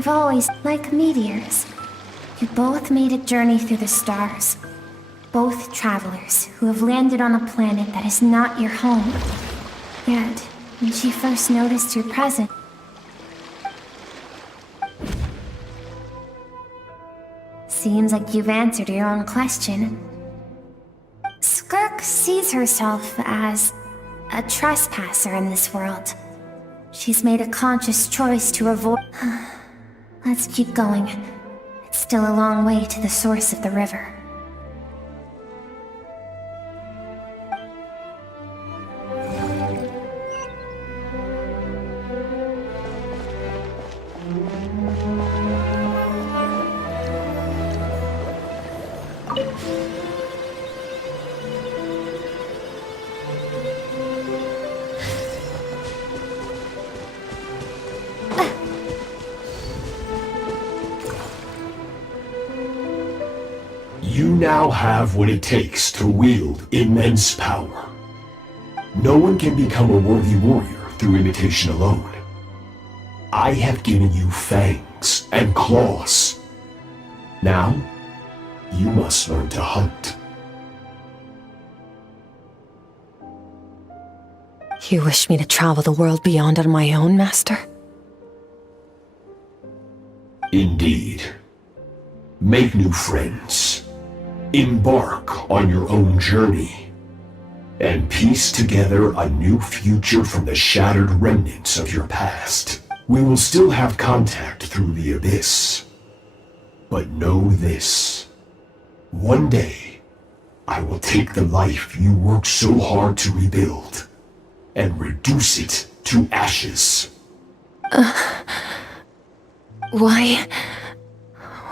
I've always like meteors. You both made a journey through the stars. Both travelers who have landed on a planet that is not your home. Yet, when she first noticed your presence, seems like you've answered your own question. Skirk sees herself as a trespasser in this world. She's made a conscious choice to avoid... Let's keep going. It's still a long way to the source of the river. You now have what it takes to wield immense power. No one can become a worthy warrior through imitation alone. I have given you fangs and claws. Now, you must learn to hunt. You wish me to travel the world beyond on my own, Master? Indeed. Make new friends. Embark on your own journey. And piece together a new future from the shattered remnants of your past. We will still have contact through the abyss. But know this. One day, I will take the life you worked so hard to rebuild and reduce it to ashes. Why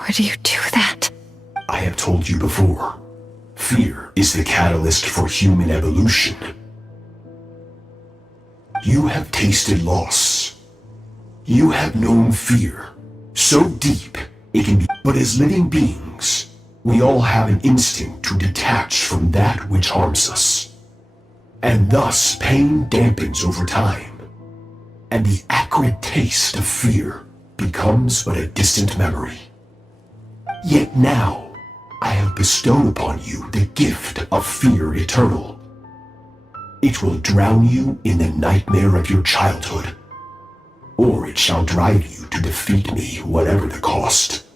would you do that? I have told you before, fear is the catalyst for human evolution. You have tasted loss. You have known fear, so deep it can be. But as living beings, we all have an instinct to detach from that which harms us. And thus pain dampens over time, and the acrid taste of fear becomes but a distant memory. Yet now, I have bestowed upon you the gift of fear eternal. It will drown you in the nightmare of your childhood, or it shall drive you to defeat me, whatever the cost.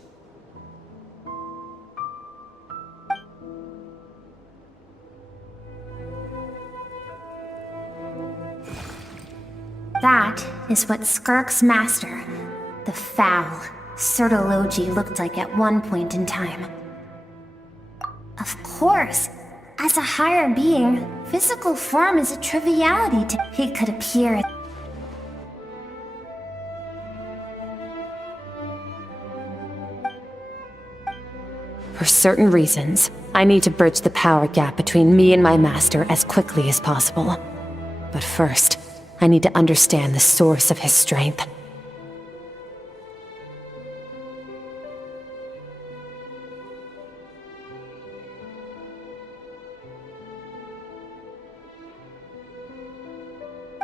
That is what Skirk's master, the foul Sertologi, looked like at one point in time. Of course, as a higher being, physical form is a triviality to... He could appear... For certain reasons, I need to bridge the power gap between me and my master as quickly as possible. But first, I need to understand the source of his strength.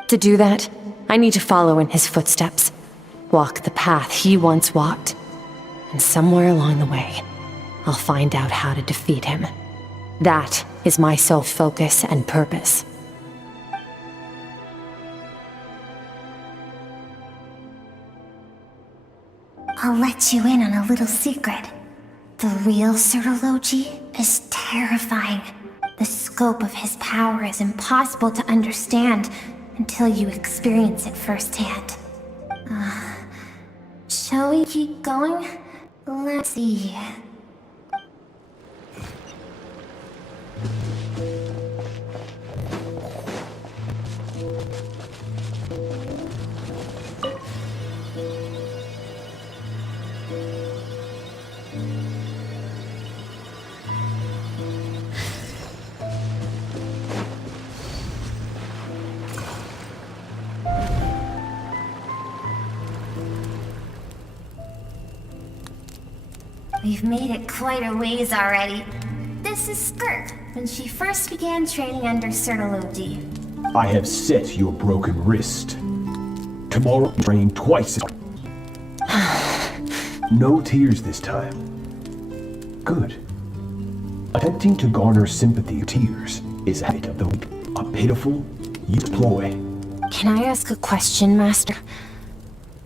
To do that, I need to follow in his footsteps, walk the path he once walked, and somewhere along the way, I'll find out how to defeat him. That is my sole focus and purpose. I'll let you in on a little secret. The real Sertologi is terrifying. The scope of his power is impossible to understand until you experience it firsthand. Shall we keep going? Let's see. We've made it quite a ways already. This is Skirk, when she first began training under Sertologi. I have set your broken wrist. Tomorrow, train twice as... No tears this time. Good. Attempting to garner sympathy with tears is a habit of the weak, a pitiful, used ploy. Can I ask a question, Master?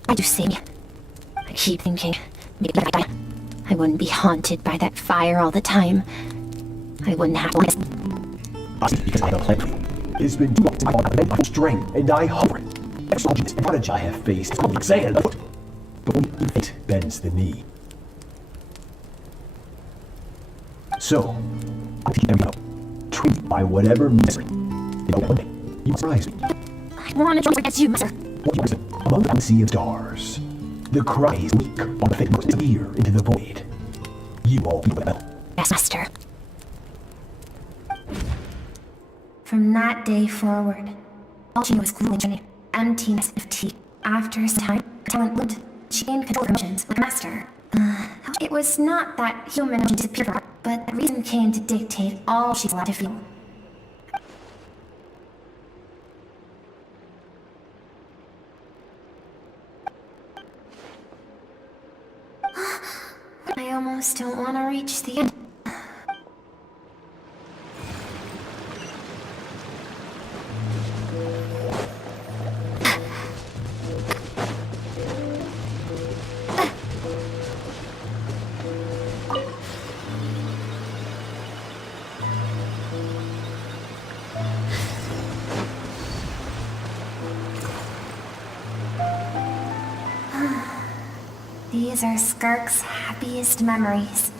I do sing. I keep thinking, maybe I wouldn't be haunted by that fire all the time. I wouldn't have one. Because I have a plan for you. It has been too long since I got mental strength, and I hover it. Exogenous prodigy I have faced, exam foot. But when fate bends the knee. So, I keep them up, treated by whatever misery. One day, you surprise me. I want to forget you, Master. Among the sea of stars, the cry is weak on the fate must disappear into the void. You all be well. Yes, Master. From that day forward, all she knew was grueling journey, emptiness of tea. After some time, her talent bloomed. She gained control of her emotions like a master. It was not that human emotion disappeared from her, but that reason came to dictate all she's allowed to feel. I almost don't want to reach the end. These are Skirk's happiest memories.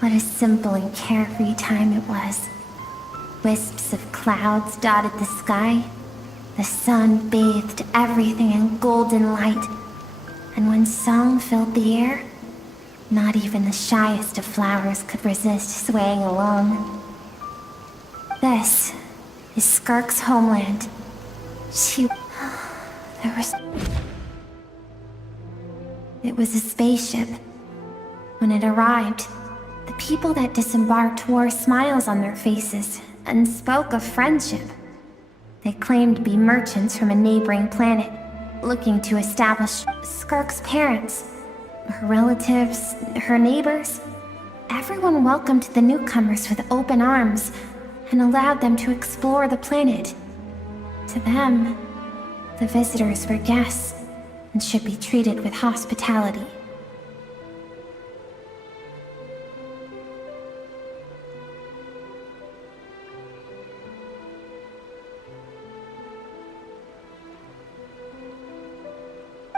What a simple and carefree time it was. Wisps of clouds dotted the sky. The sun bathed everything in golden light. And when song filled the air, not even the shyest of flowers could resist swaying along. This is Skirk's homeland. It was a spaceship. When it arrived, the people that disembarked wore smiles on their faces and spoke of friendship. They claimed to be merchants from a neighboring planet, looking to establish Skirk's parents, her relatives, her neighbors. Everyone welcomed the newcomers with open arms and allowed them to explore the planet. To them, the visitors were guests and should be treated with hospitality.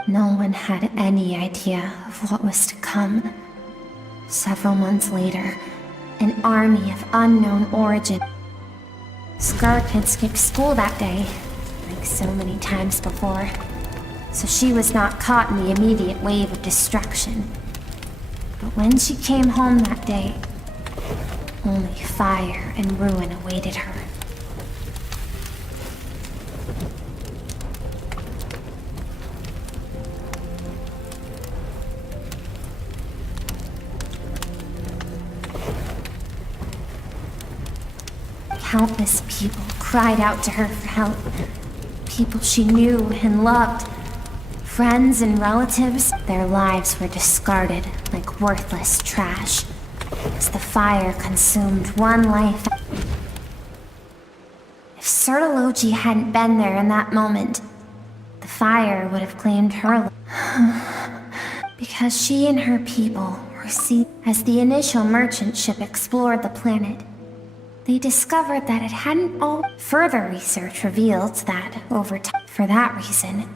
No one had any idea of what was to come. Several months later, an army of unknown origin. Skirk had skipped school that day, like so many times before, so she was not caught in the immediate wave of destruction. But when she came home that day, only fire and ruin awaited her. Countless people cried out to her for help. People she knew and loved. Friends and relatives, their lives were discarded like worthless trash as the fire consumed one life. If Sertology hadn't been there in that moment, the fire would have claimed her because she and her people were seen. As the initial merchant ship explored the planet, they discovered that it hadn't all. Further research revealed that, over time, for that reason,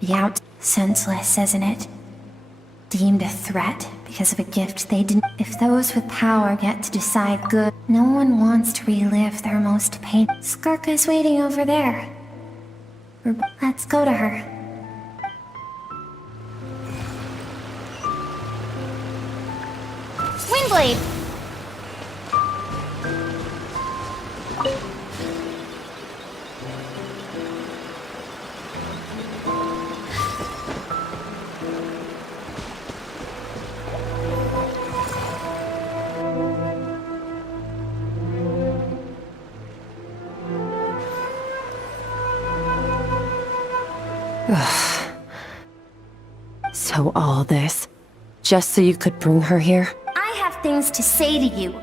the out senseless, isn't it? Deemed a threat because of a gift they didn't. If those with power get to decide good, no one wants to relive their most pain. Skirka's waiting over there. Let's go to her. Windblade! So all this, just so you could bring her here? I have things to say to you.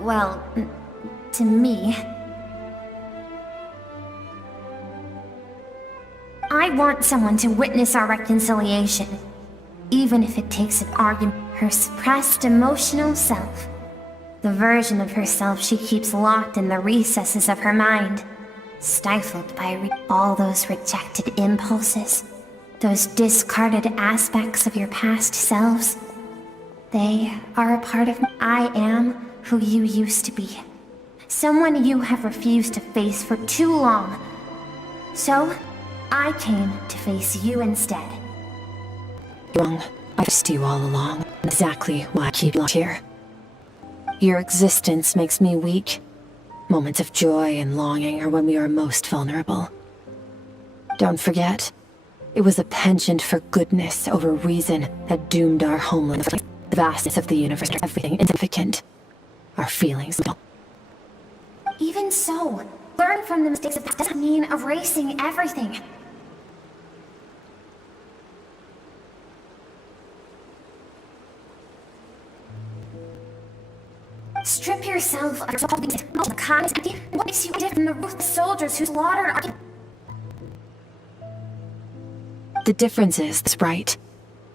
Well, to me. I want someone to witness our reconciliation, even if it takes an argument. Her suppressed emotional self, the version of herself she keeps locked in the recesses of her mind, stifled by all those rejected impulses, those discarded aspects of your past selves. They are a part of me. I am who you used to be. Someone you have refused to face for too long. So, I came to face you instead. Wrong. I've faced you all along. Exactly why I keep you here. Your existence makes me weak. Moments of joy and longing are when we are most vulnerable. Don't forget, it was a penchant for goodness over reason that doomed our homeland. The vastness of the universe, everything insignificant. Our feelings. Even so, learn from the mistakes of the past doesn't mean erasing everything. Strip yourself of your holdings. The con is empty. What makes you different from the ruthless soldiers who slaughtered our... The difference is this right.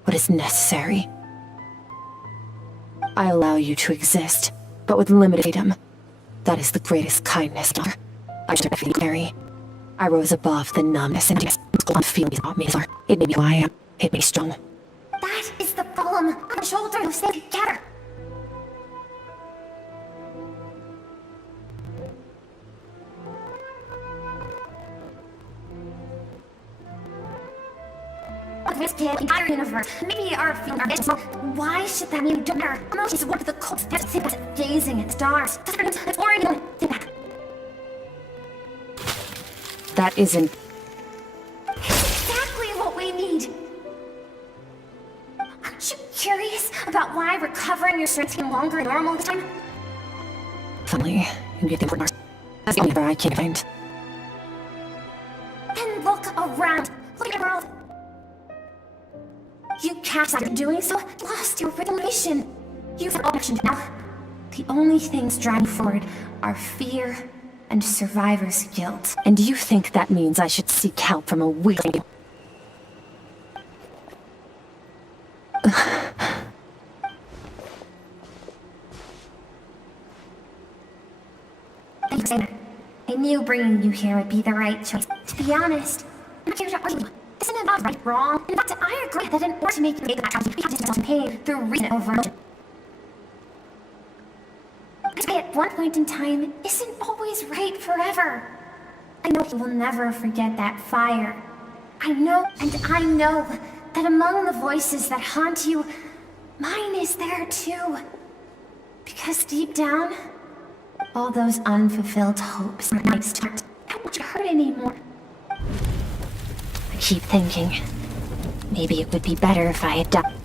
What is necessary. I allow you to exist, but with limited freedom. That is the greatest kindness. I should feel Mary. I rose above the numbness and feelings about me. It made me who I am. It made me strong. That is the problem. Our shoulders will stay together. This entire universe. Maybe our feelings are why should that mean we don't matter? Emotions one of the cold gazing at stars. It's boring. That isn't... exactly what we need. Aren't you curious about why recovering your strength came longer than normal this time? Funny, you get the important part. That's the only part I can't find. And look around. Look at the world. You can't stop doing so. Lost your original mission. You've all actions now. The only things driving forward are fear and survivor's guilt. And do you think that means I should seek help from a weakling? Thank you for saying that. I knew bringing you here would be the right choice. To be honest, I'm not here to argue. Isn't it about right or wrong? In fact, I agree that in order to make you make that choice, we have to some pain through reason over emotion. At one point in time isn't always right forever. I know you will never forget that fire. I know, and I know that among the voices that haunt you, mine is there too. Because deep down, all those unfulfilled hopes are nice to heart. I don't want you to hurt anymore. I keep thinking, maybe it would be better if I had died.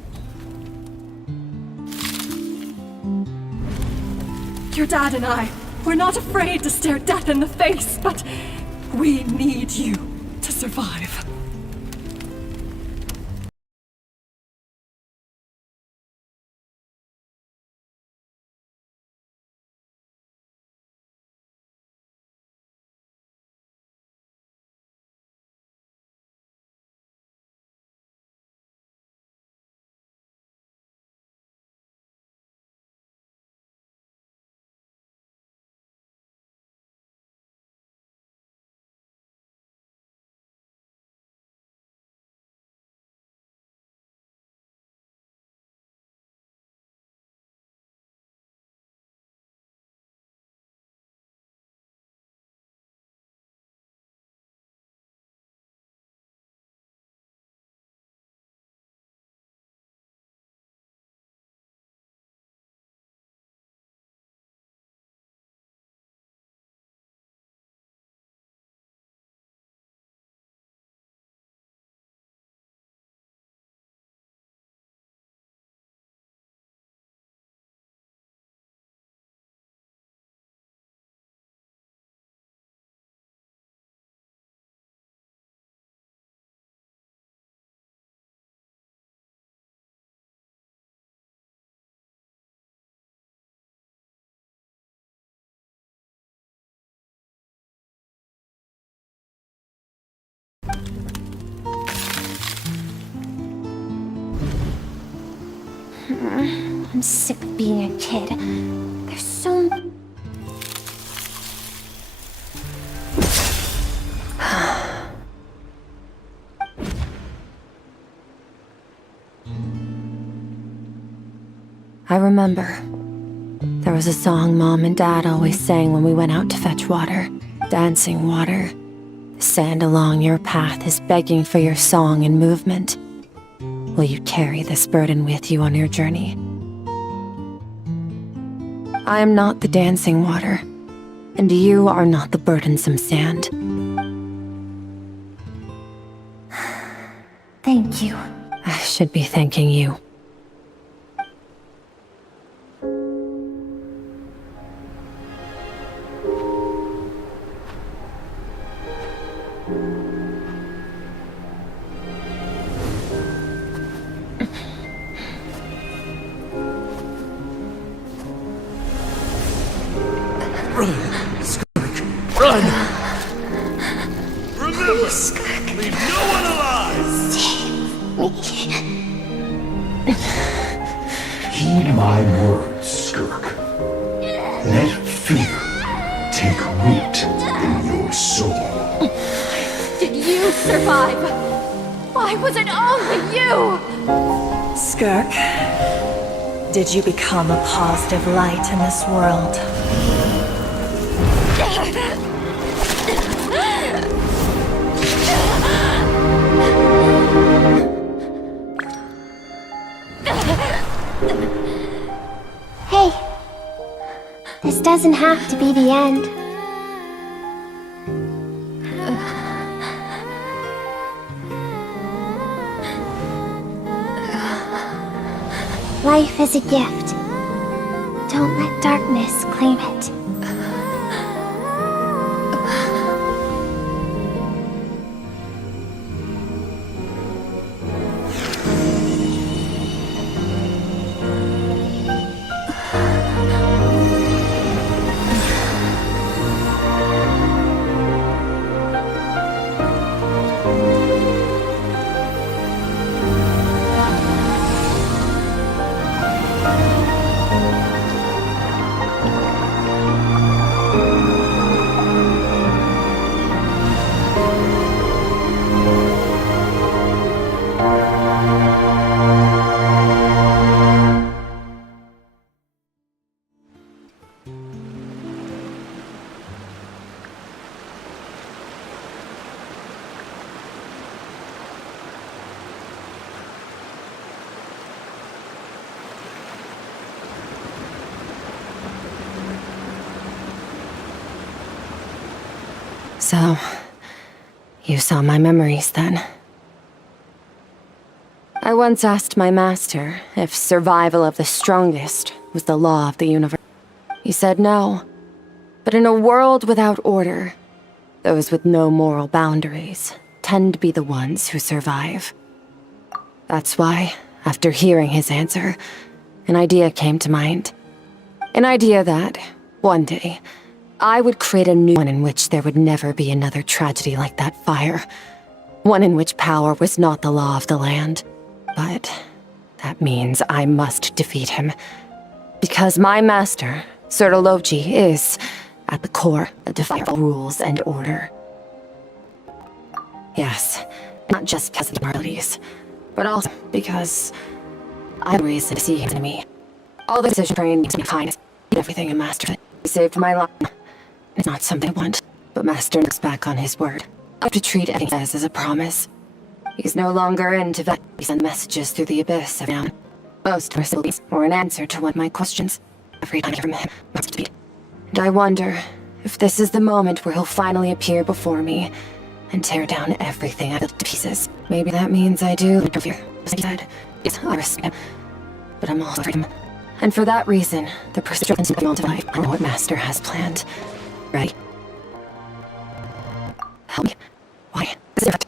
Your dad and I, we're not afraid to stare death in the face, but we need you to survive. I'm sick of being a kid. There's so... I remember. There was a song Mom and Dad always sang when we went out to fetch water. Dancing water. The sand along your path is begging for your song and movement. Will you carry this burden with you on your journey? I am not the dancing water, and you are not the burdensome sand. Thank you. I should be thanking you. Run! Remember, leave no one alive! Heed my words, Skirk. Let fear take root in your soul. Did you survive? Why was it only you? Skirk, did you become a positive light in this world? Hey, this doesn't have to be the end. Life is a gift. Don't let darkness claim it. So, you saw my memories then. I once asked my master if survival of the strongest was the law of the universe. He said no. But in a world without order, those with no moral boundaries tend to be the ones who survive. That's why, after hearing his answer, an idea came to mind. An idea that, one day, I would create a new one in which there would never be another tragedy like that fire. One in which power was not the law of the land. But that means I must defeat him. Because my master, Sertologi, is, at the core, a defier of rules and order. Yes, not just because of the abilities, but also because I have reason to see him in me. All the decision trained me to be kindness, everything a master. He saved my life. It's not something I want, but Master looks back on his word. I have to treat everything he says as a promise. He's no longer into that. He sends messages through the abyss every now and then. Most are sylbies, or an answer to one of my questions. Every time I hear from him, must be. And I wonder if this is the moment where he'll finally appear before me and tear down everything I built to pieces. Maybe that means I do interfere. As he said, yes, I respect him, but I'm also afraid of him. And for that reason, the persistence of the life, I know what Master has planned. Right? Help me. Why? Is it?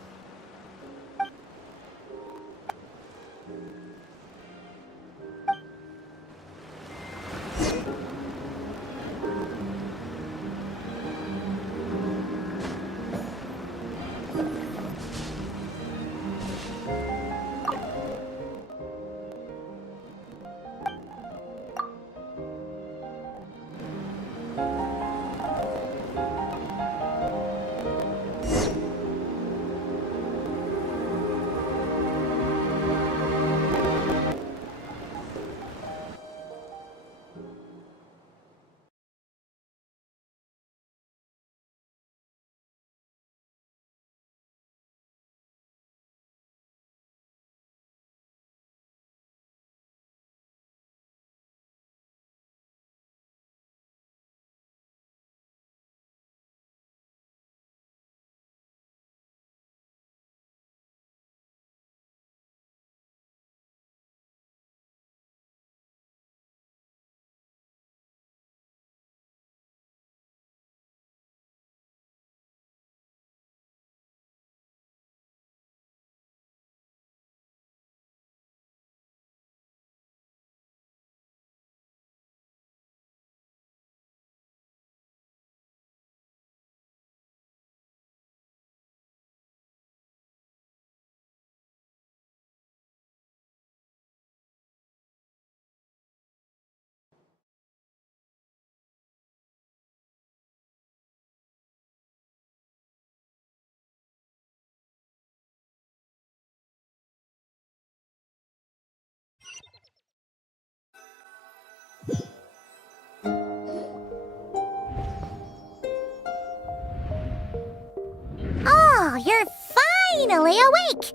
finally awake!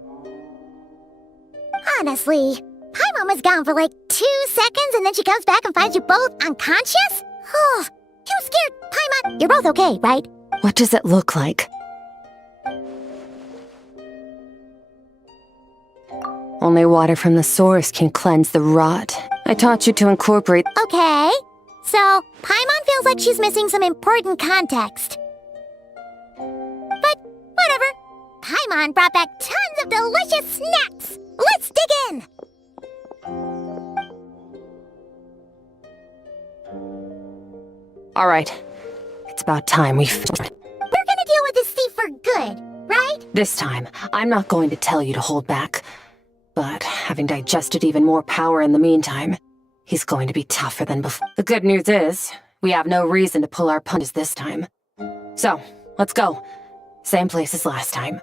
Honestly, Paimon was gone for like 2 seconds and then she comes back and finds you both unconscious? Oh, you scared, Paimon? You're both okay, right? What does it look like? Only water from the source can cleanse the rot. I taught you to incorporate— Okay, so Paimon feels like she's missing some important context. But whatever. Paimon brought back tons of delicious snacks. Let's dig in. All right. It's about time we— We're gonna deal with this thief for good, right? This time, I'm not going to tell you to hold back. But having digested even more power in the meantime, he's going to be tougher than before. The good news is, we have no reason to pull our punches this time. So, let's go. Same place as last time.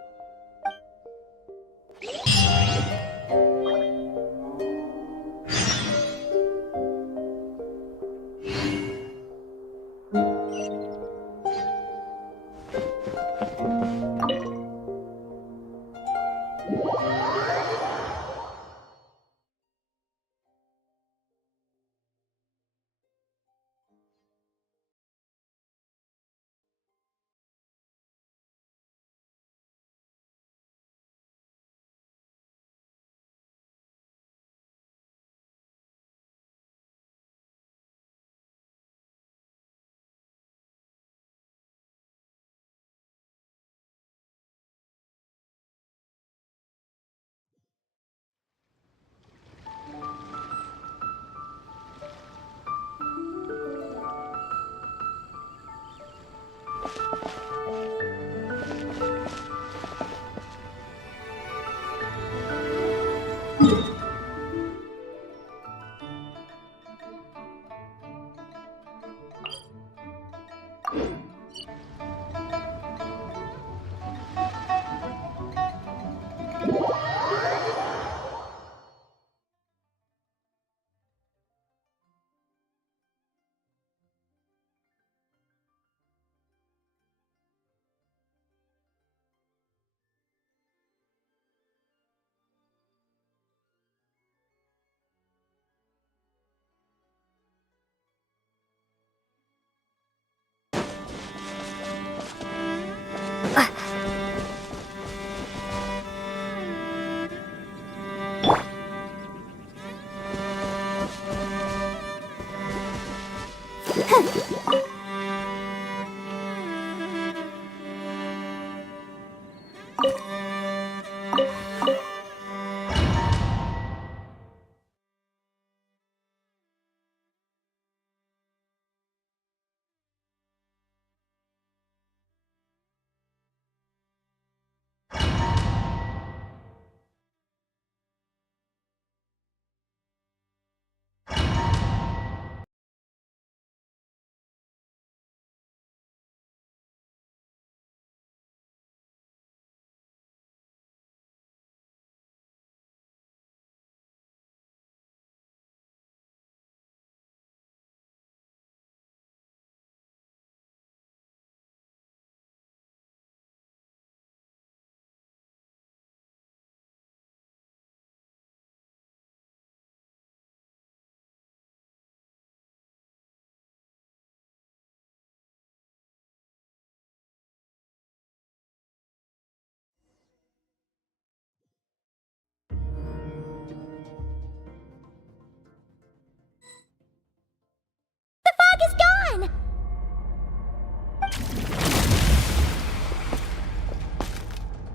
Is gone!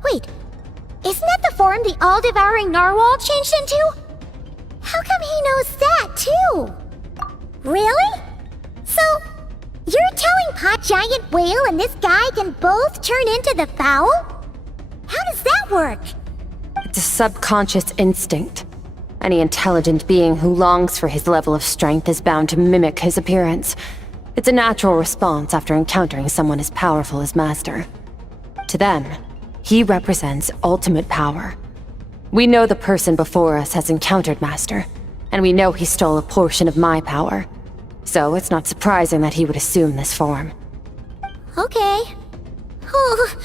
Wait, isn't that the form the all-devouring narwhal changed into? How come he knows that, too? Really? So, you're telling Pot Giant Whale and this guy can both turn into the fowl? How does that work? It's a subconscious instinct. Any intelligent being who longs for his level of strength is bound to mimic his appearance. It's a natural response after encountering someone as powerful as Master. To them, he represents ultimate power. We know the person before us has encountered Master, and we know he stole a portion of my power. So it's not surprising that he would assume this form. Okay. Oh,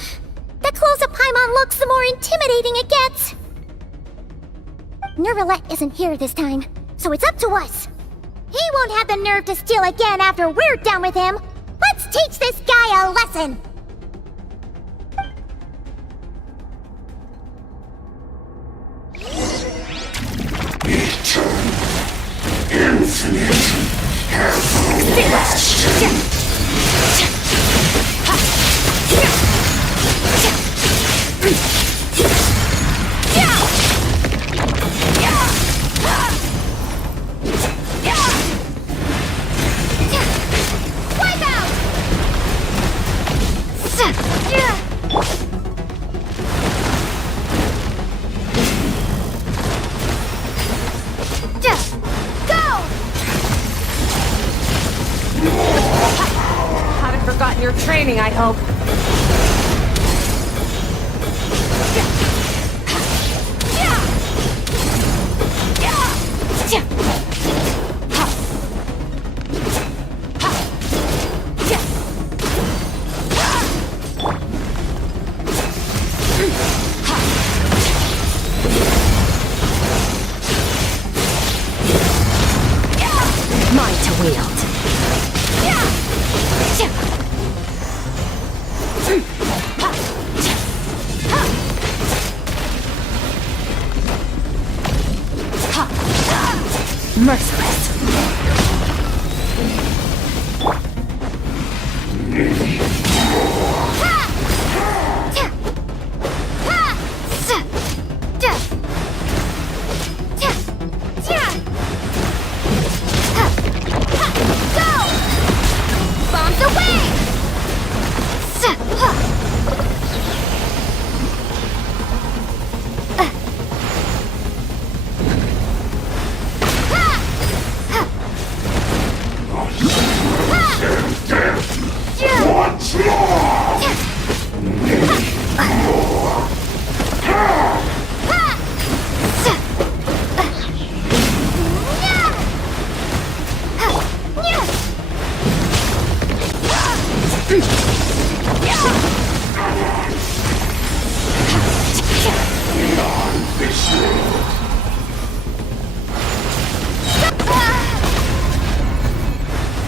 The closer Paimon looks, the more intimidating it gets. Nervalette isn't here this time, so it's up to us. He won't have the nerve to steal again after we're done with him. Let's teach this guy a lesson. Infinite everlasting. Wipe out! Haven't forgotten your training, I hope. Mine to wield. Merciless. Bombs away! Once more!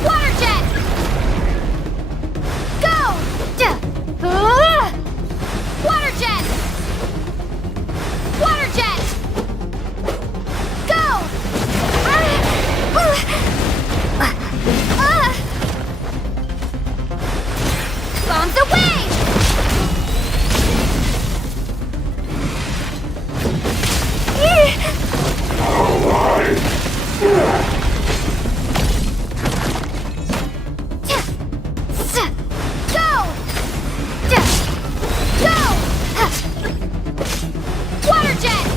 Water jet! Go! Water jet! Water jet! Go! Bombs away! Go! Go! Water jet!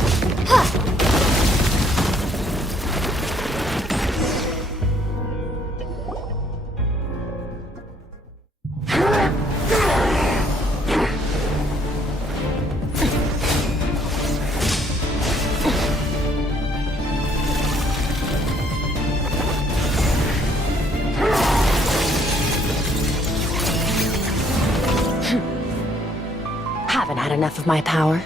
Haven't had enough of my power.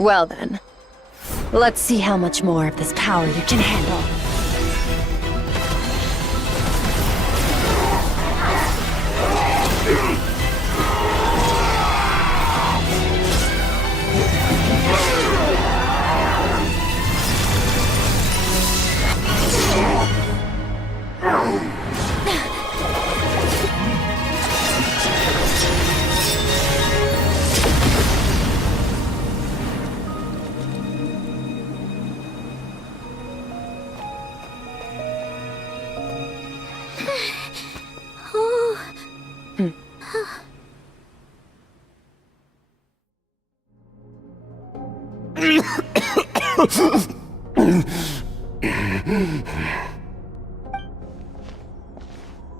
Well then, let's see how much more of this power you can handle.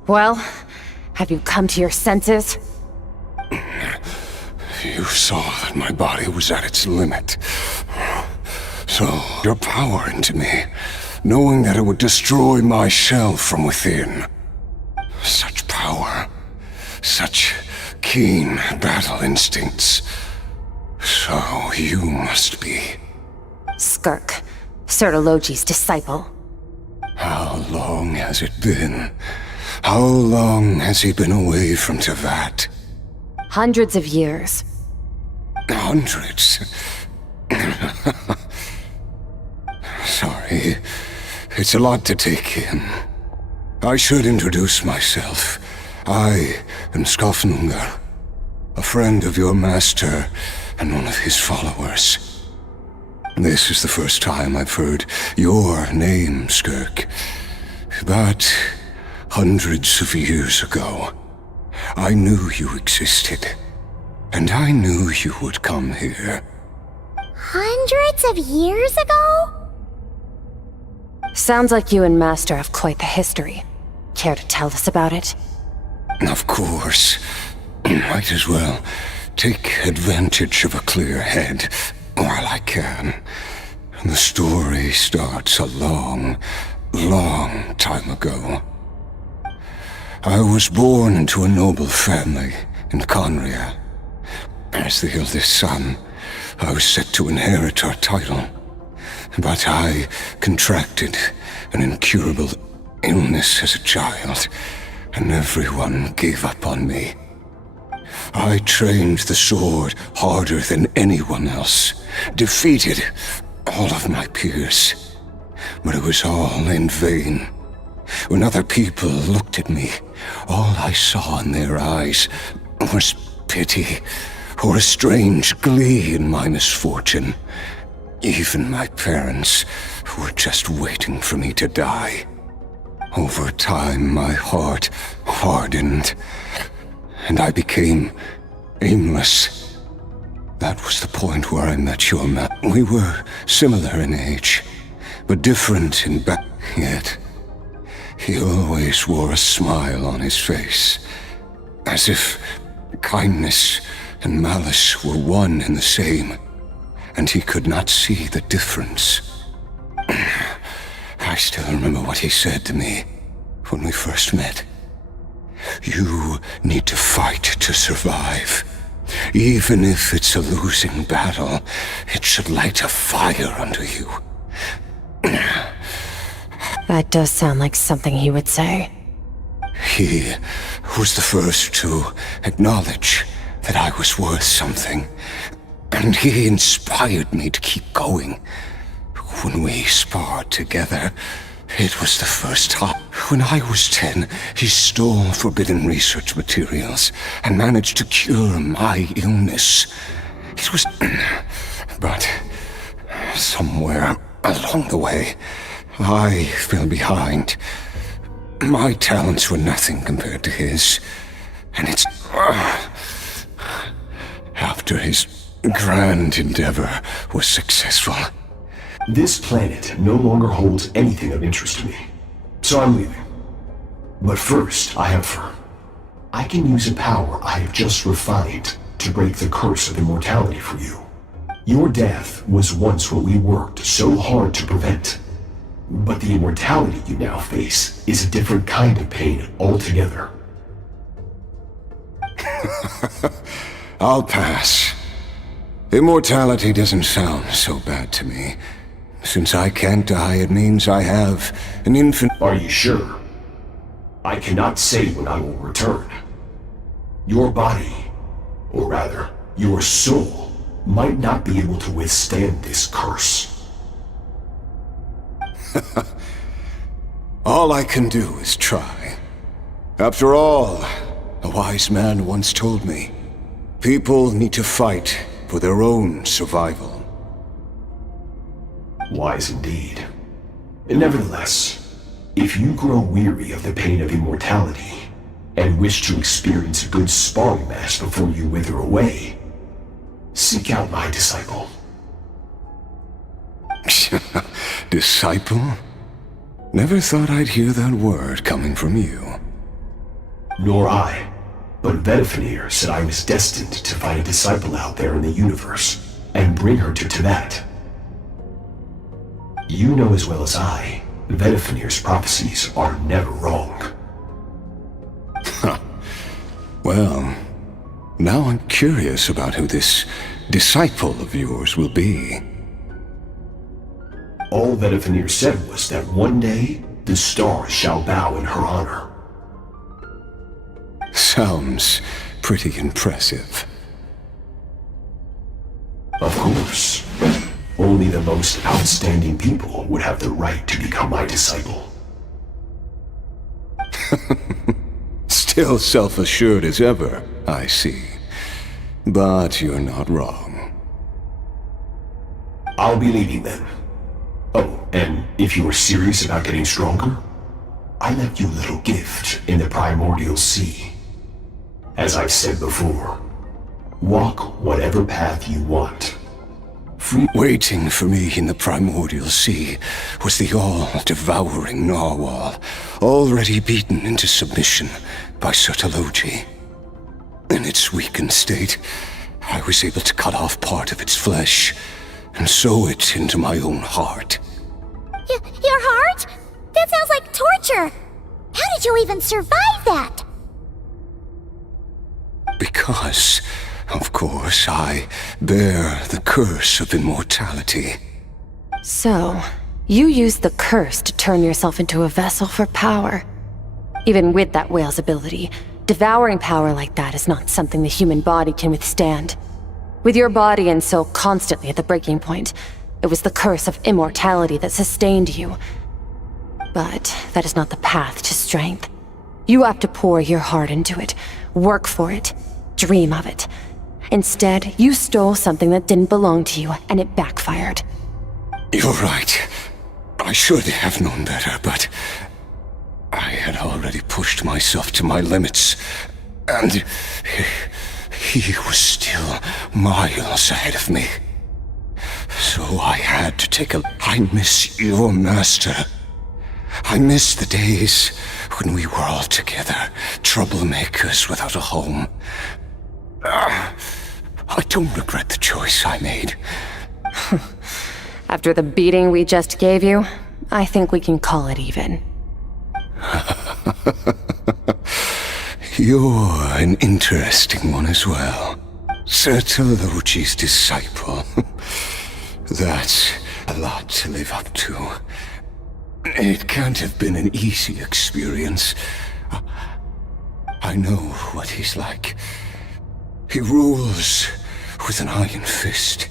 Well, have you come to your senses? You saw that my body was at its limit. So, your power into me, knowing that it would destroy my shell from within. Such power, such keen battle instincts. So, you must be... Skirk, Sertologi's disciple. How long has it been? How long has he been away from Tevat? Hundreds of years. Hundreds? Sorry, it's a lot to take in. I should introduce myself. I am Skofnungar, a friend of your master and one of his followers. This is the first time I've heard your name, Skirk. But hundreds of years ago, I knew you existed, and I knew you would come here. Hundreds of years ago? Sounds like you and Master have quite the history. Care to tell us about it? Of course. Might as well take advantage of a clear head while I can. The story starts a long, long time ago. I was born into a noble family in Conria. As the eldest son, I was set to inherit our title. But I contracted an incurable illness as a child, and everyone gave up on me. I trained the sword harder than anyone else, defeated all of my peers. But it was all in vain. When other people looked at me, all I saw in their eyes was pity or a strange glee in my misfortune. Even my parents were just waiting for me to die. Over time, my heart hardened, and I became aimless. That was the point where I met your man. We were similar in age, but different in yet he always wore a smile on his face, as if kindness and malice were one and the same, and he could not see the difference. I still remember what he said to me when we first met. You need to fight to survive. Even if it's a losing battle, it should light a fire under you. That does sound like something he would say. He was the first to acknowledge that I was worth something, and he inspired me to keep going. When we sparred together, it was the first time. When I was 10, he stole forbidden research materials and managed to cure my illness. It was... But somewhere along the way, I fell behind. My talents were nothing compared to his, and it's... After his grand endeavor was successful... This planet no longer holds anything of interest to me, so I'm leaving. But first, I have I can use a power I have just refined to break the curse of immortality for you. Your death was once what we worked so hard to prevent. But the immortality you now face is a different kind of pain altogether. I'll pass. Immortality doesn't sound so bad to me. Since I can't die, it means I have an infinite... Are you sure? I cannot say when I will return. Your body, or rather, your soul, might not be able to withstand this curse. All I can do is try. After all, a wise man once told me, people need to fight for their own survival. Wise indeed. Nevertheless, if you grow weary of the pain of immortality, and wish to experience a good sparring match before you wither away, seek out my disciple. Disciple? Never thought I'd hear that word coming from you. Nor I. But Vedifenir said I was destined to find a disciple out there in the universe, and bring her to Tibet. You know as well as I, Vedifenir's prophecies are never wrong. Well, now I'm curious about who this disciple of yours will be. All Vedifenir said was that one day, the stars shall bow in her honor. Sounds pretty impressive. Of course. Only the most outstanding people would have the right to become my disciple. Still self-assured as ever, I see. But you're not wrong. I'll be leaving then. Oh, and if you are serious about getting stronger, I left you a little gift in the primordial sea. As I've said before, walk whatever path you want. Waiting for me in the primordial sea was the all-devouring narwhal, already beaten into submission by Sertologi. In its weakened state, I was able to cut off part of its flesh and sew it into my own heart. Your heart? That sounds like torture! How did you even survive that? Because, of course, I bear the curse of immortality. So, you used the curse to turn yourself into a vessel for power. Even with that whale's ability, devouring power like that is not something the human body can withstand. With your body and soul constantly at the breaking point, it was the curse of immortality that sustained you. But that is not the path to strength. You have to pour your heart into it, work for it, dream of it. Instead, you stole something that didn't belong to you, and it backfired. You're right. I should have known better, but I had already pushed myself to my limits, and he was still miles ahead of me. So I had to take a... I miss your master. I miss the days when we were all together, troublemakers without a home. I don't regret the choice I made. After the beating we just gave you, I think we can call it even. You're an interesting one as well. Sertologi's disciple. That's a lot to live up to. It can't have been an easy experience. I know what he's like. He rules with an iron fist,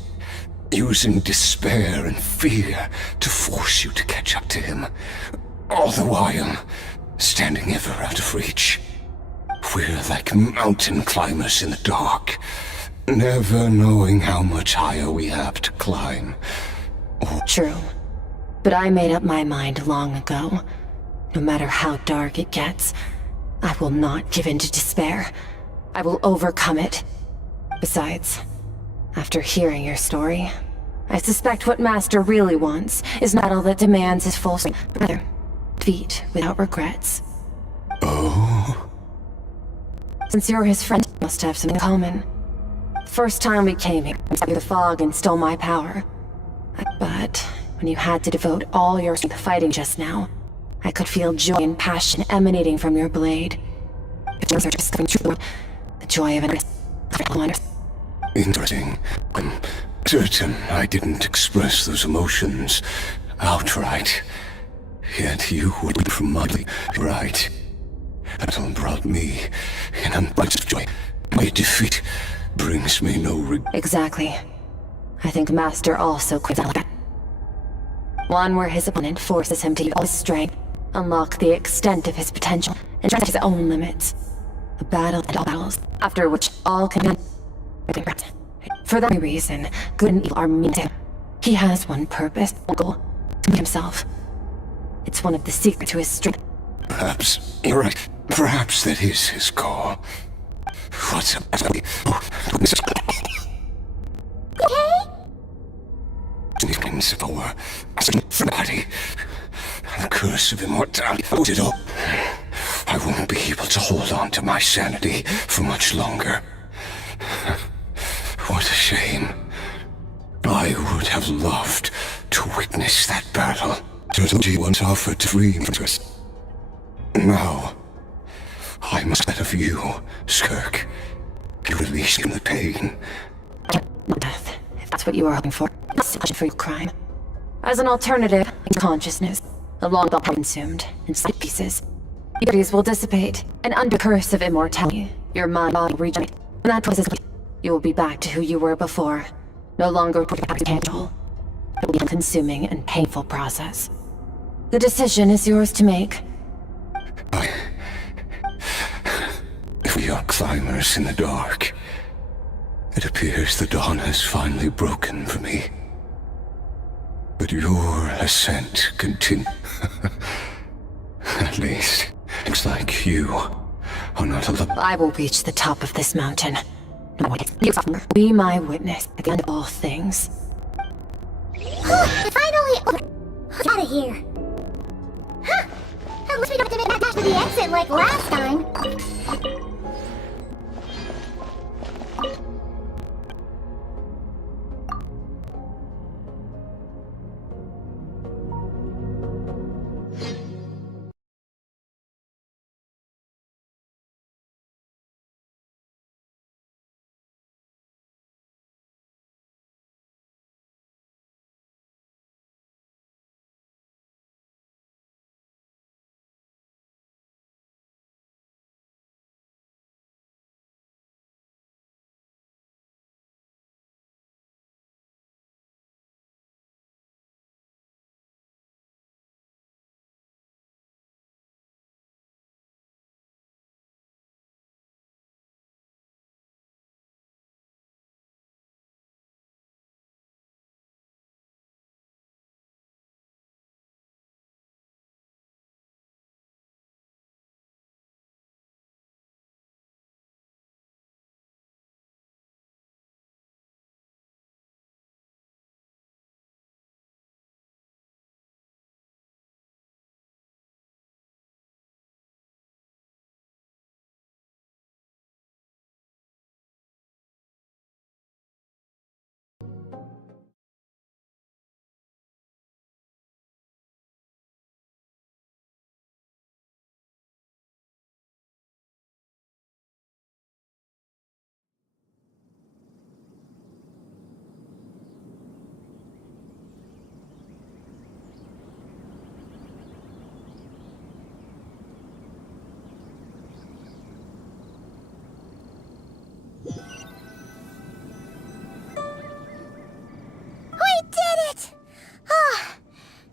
using despair and fear to force you to catch up to him, all the while standing ever out of reach. We're like mountain climbers in the dark, never knowing how much higher we have to climb. True. But I made up my mind long ago. No matter how dark it gets, I will not give in to despair. I will overcome it. Besides, after hearing your story, I suspect what Master really wants is not all that demands his full strength, rather, defeat without regrets. Oh? Since you're his friend, you must have something in common. First time we came here, you through the fog and stole my power. But when you had to devote all your strength to fighting just now, I could feel joy and passion emanating from your blade. The joy of an interesting. I'm certain I didn't express those emotions outright. Yet you would be from my right. Battle brought me an unbridled joy. My defeat brings me no regret. Exactly. I think Master also craves that. One where his opponent forces him to use all his strength, unlock the extent of his potential, and try his own limits. A battle and all battles, after which all can be. For that reason, good and evil are mean to him. He has one purpose, one goal, to meet himself. It's one of the secrets to his strength. Perhaps you're right. Perhaps that is his call. What's up? Okay? These things for body. The curse of immortality holds it up. I won't be able to hold on to my sanity for much longer. What a shame. I would have loved to witness that battle. Turtle once offered to free me from us. Now, I must let of you, Skirk. You release him the pain. Death, if that's what you were hoping for. It's for your crime. As an alternative, consciousness, along with all consumed in slight pieces. Your bodies will dissipate, and under curse of immortality, your mind will regenerate. And that process, you will be back to who you were before. No longer tangible. It will be a consuming and painful process. The decision is yours to make. If we are climbers in the dark, it appears the dawn has finally broken for me. But your ascent continues. At least, looks like you are not alone. I will reach the top of this mountain. Be my witness at the end of all things. Finally over. Out of here. Huh. At least we don't have to make that dash to the exit like last time.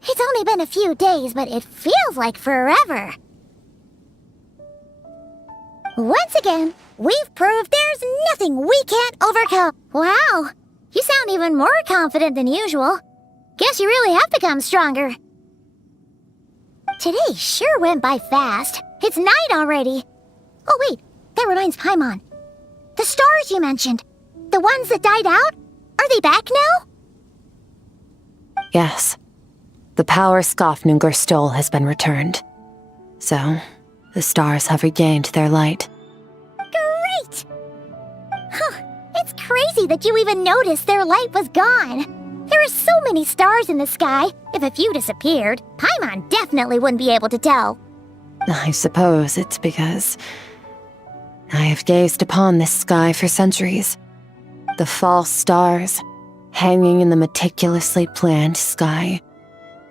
It's only been a few days, but it feels like forever. Once again, we've proved there's nothing we can't overcome. Wow, you sound even more confident than usual. Guess you really have become stronger. Today sure went by fast. It's night already. Oh wait, that reminds Paimon. The stars you mentioned, the ones that died out, are they back now? Yes. The power Skofnungur stole has been returned. So, the stars have regained their light. Great! Huh, it's crazy that you even noticed their light was gone. There are so many stars in the sky. If a few disappeared, Paimon definitely wouldn't be able to tell. I suppose it's because I have gazed upon this sky for centuries. The false stars, hanging in the meticulously planned sky,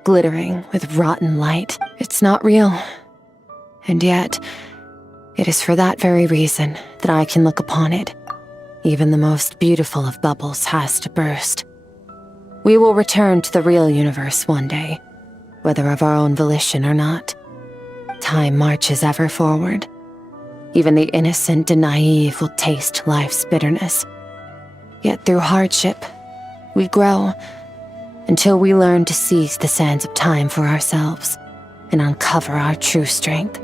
glittering with rotten light. It's not real. And yet, it is for that very reason that I can look upon it. Even the most beautiful of bubbles has to burst. We will return to the real universe one day, whether of our own volition or not. Time marches ever forward. Even the innocent and naive will taste life's bitterness. Yet through hardship, we grow, until we learn to seize the sands of time for ourselves and uncover our true strength.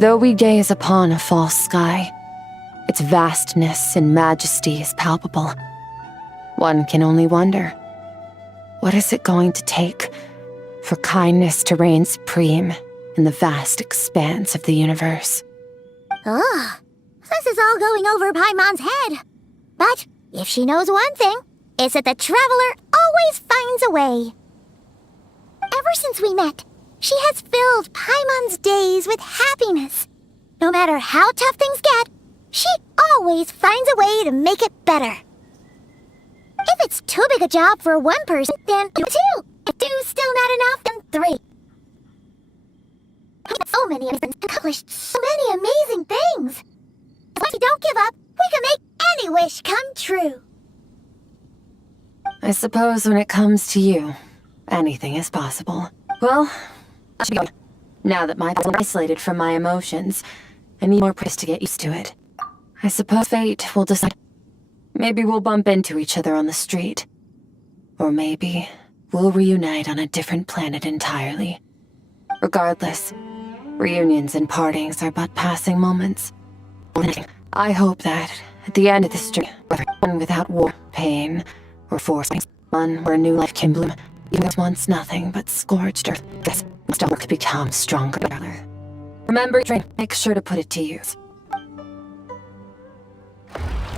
Though we gaze upon a false sky, its vastness and majesty is palpable. One can only wonder, what is it going to take for kindness to reign supreme in the vast expanse of the universe. Ugh, this is all going over Paimon's head. But if she knows one thing, it's that the traveler always finds a way. Ever since we met, she has filled Paimon's days with happiness. No matter how tough things get, she always finds a way to make it better. If it's too big a job for one person, then do two. If two's still not enough, then three. So many accomplished so many amazing things. If we don't give up, we can make any wish come true. I suppose when it comes to you, anything is possible. Well, I should be going. Now that my I'm isolated from my emotions, I need more practice to get used to it. I suppose fate will decide. Maybe we'll bump into each other on the street. Or maybe we'll reunite on a different planet entirely. Regardless, reunions and partings are but passing moments. I hope that, at the end of this journey, whether one without war, pain, or forcing, one where a new life can bloom, even if once nothing but scorched earth, this must work to become stronger together. Remember, drink. Make sure to put it to use.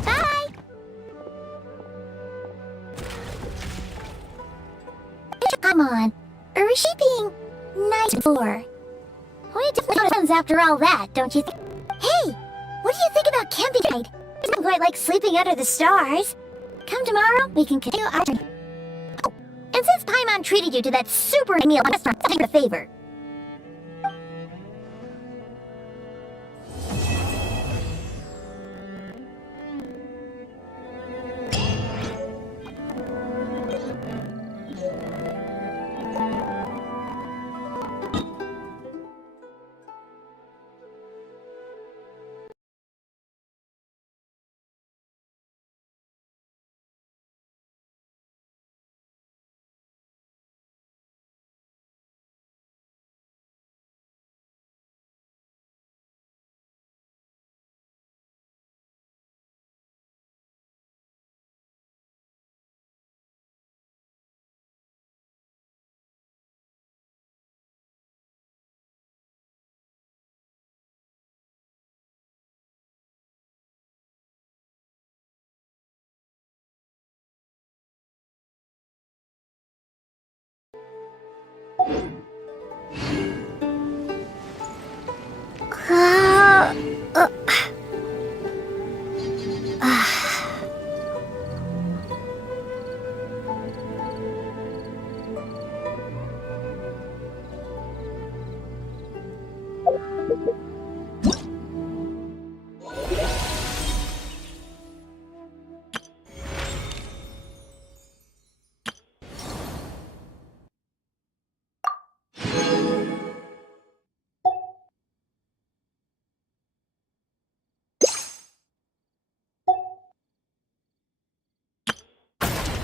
Bye! Come on. Or is she being nice before? We definitely friends after all that, don't you think? Hey! What do you think about camping tonight? It's not quite like sleeping under the stars. Come tomorrow, we can continue our journey. Oh, and since Paimon treated you to that super meal restaurant, I'll do you a favor.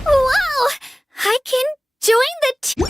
Wow! I can join the team!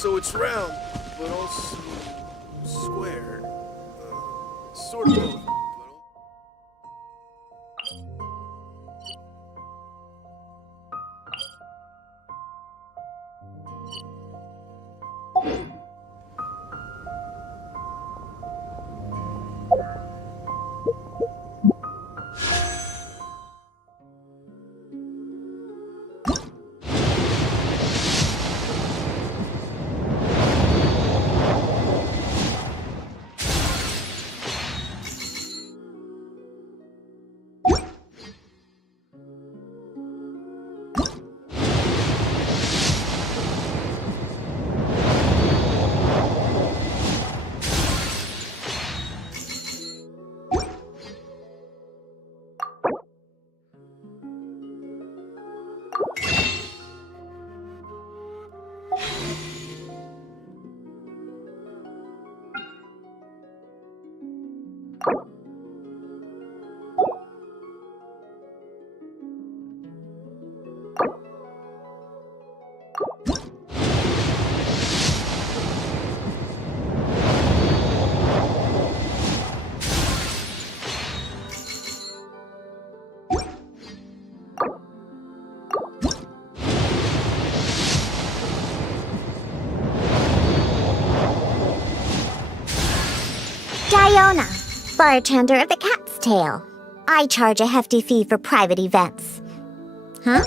So it's round, but also square. Sort of both. Diona, bartender of the Cat's Tail. I charge a hefty fee for private events. Huh?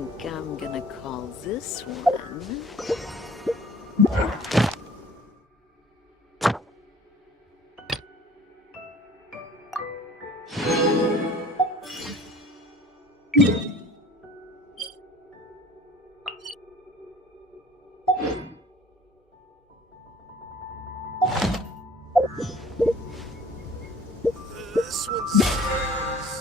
think I'm gonna call this one... This one says...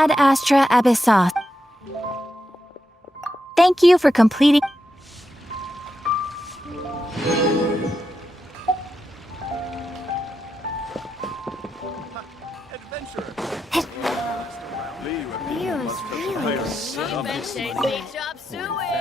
Ad Astra Abyssos. Thank you for completing. Adventurer! Chop suey!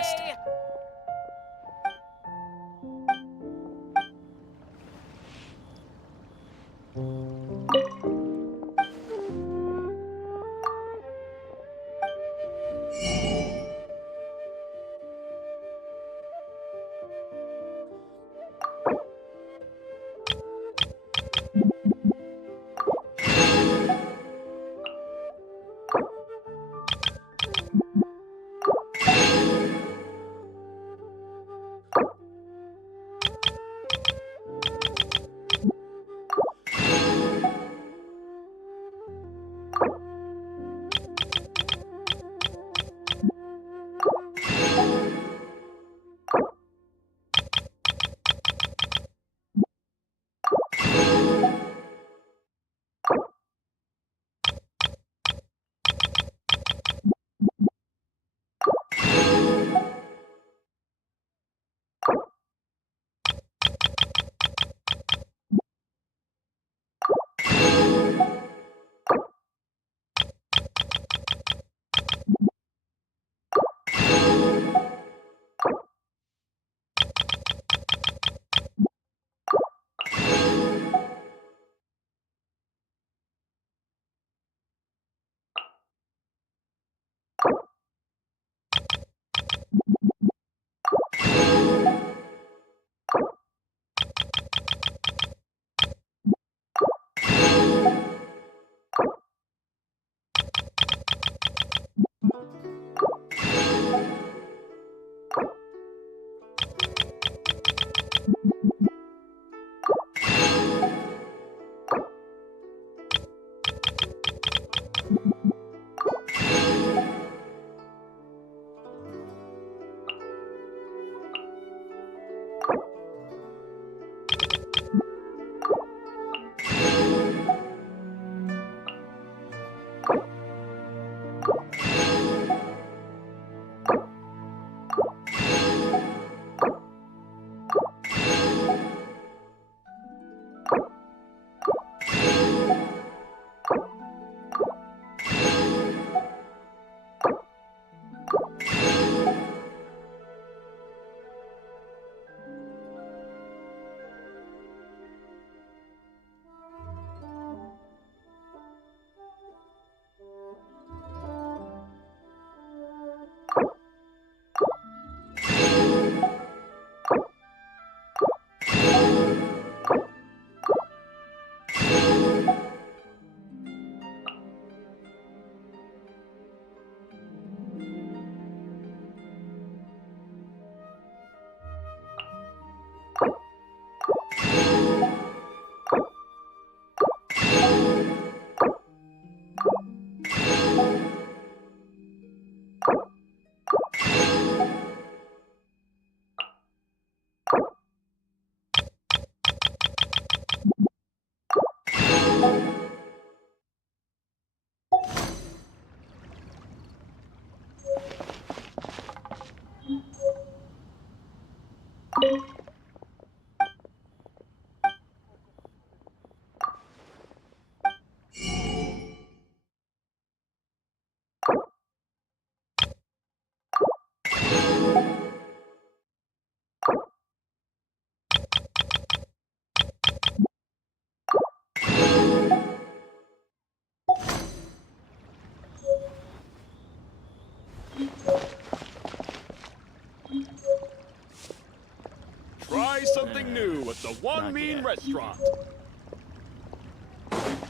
Try something new at the One Mean Restaurant.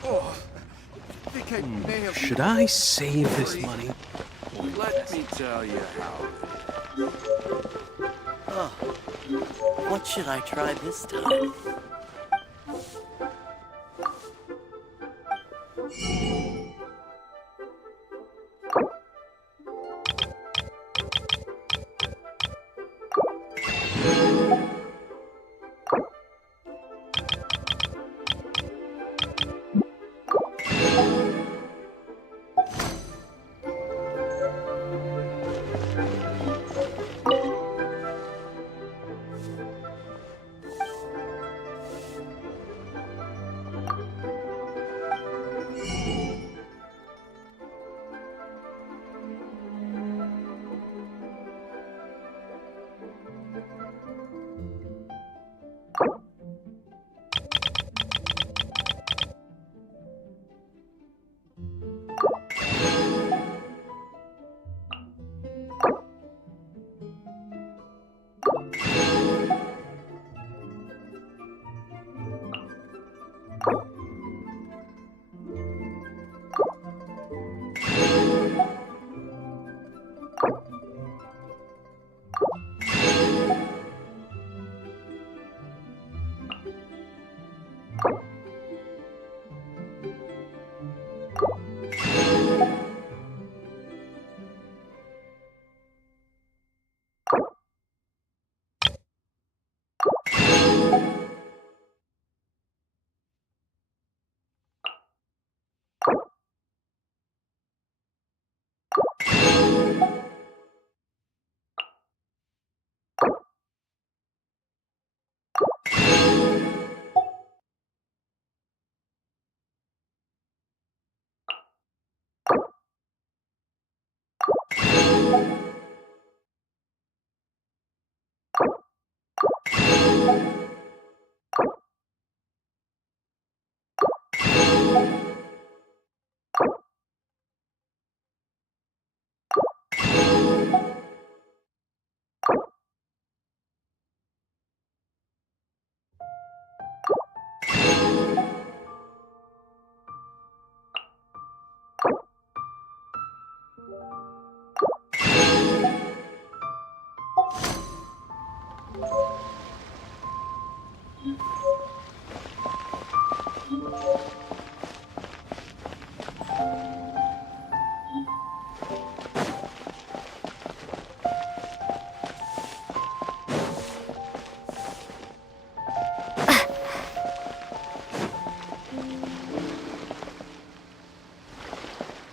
Oh, I think I may have... Should I save this money? Let me tell you how. Oh, what should I try this time?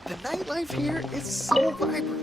The nightlife here is so vibrant.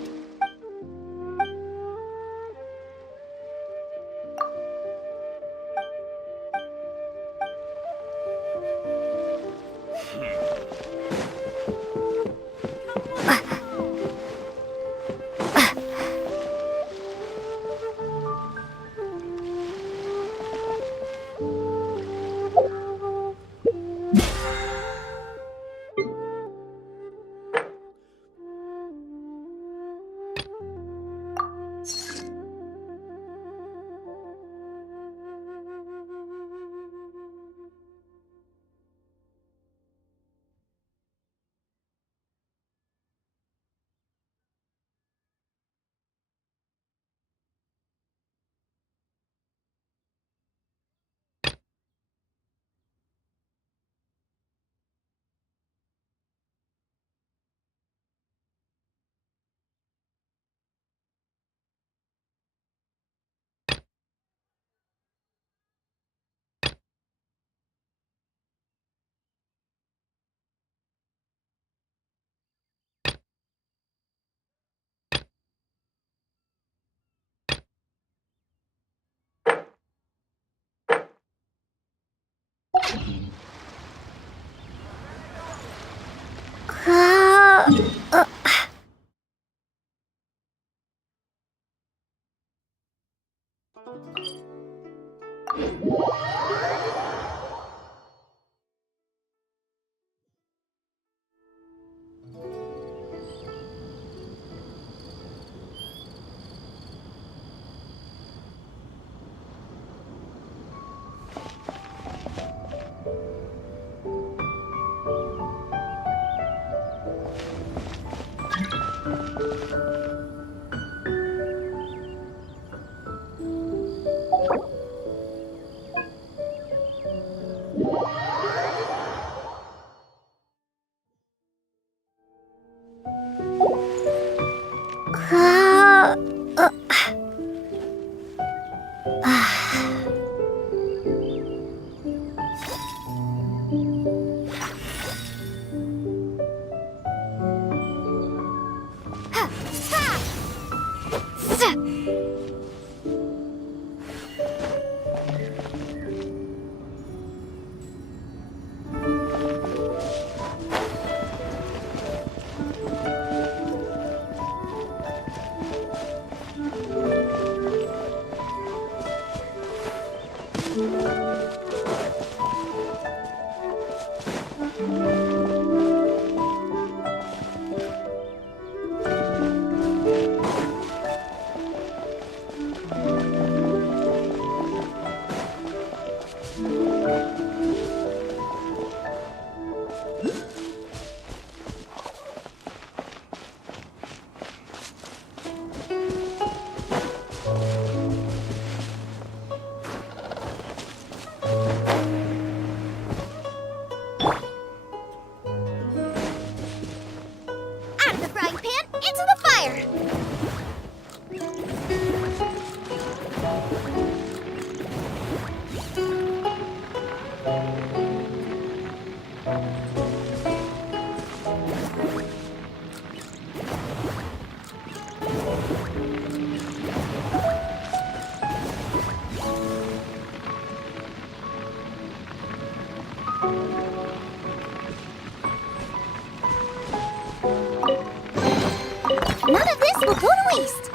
None of this will go to waste.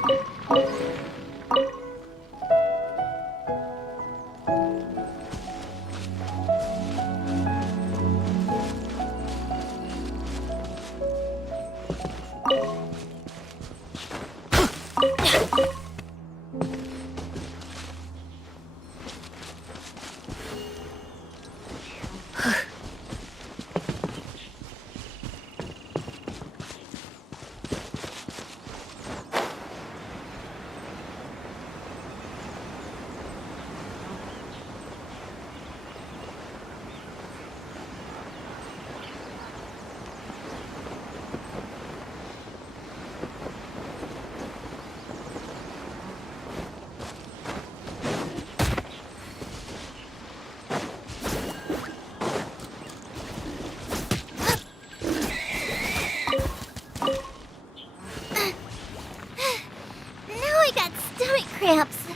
Cramps.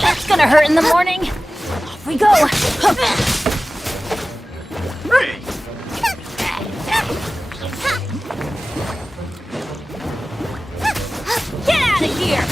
That's gonna hurt in the morning. Off we go. Get out of here!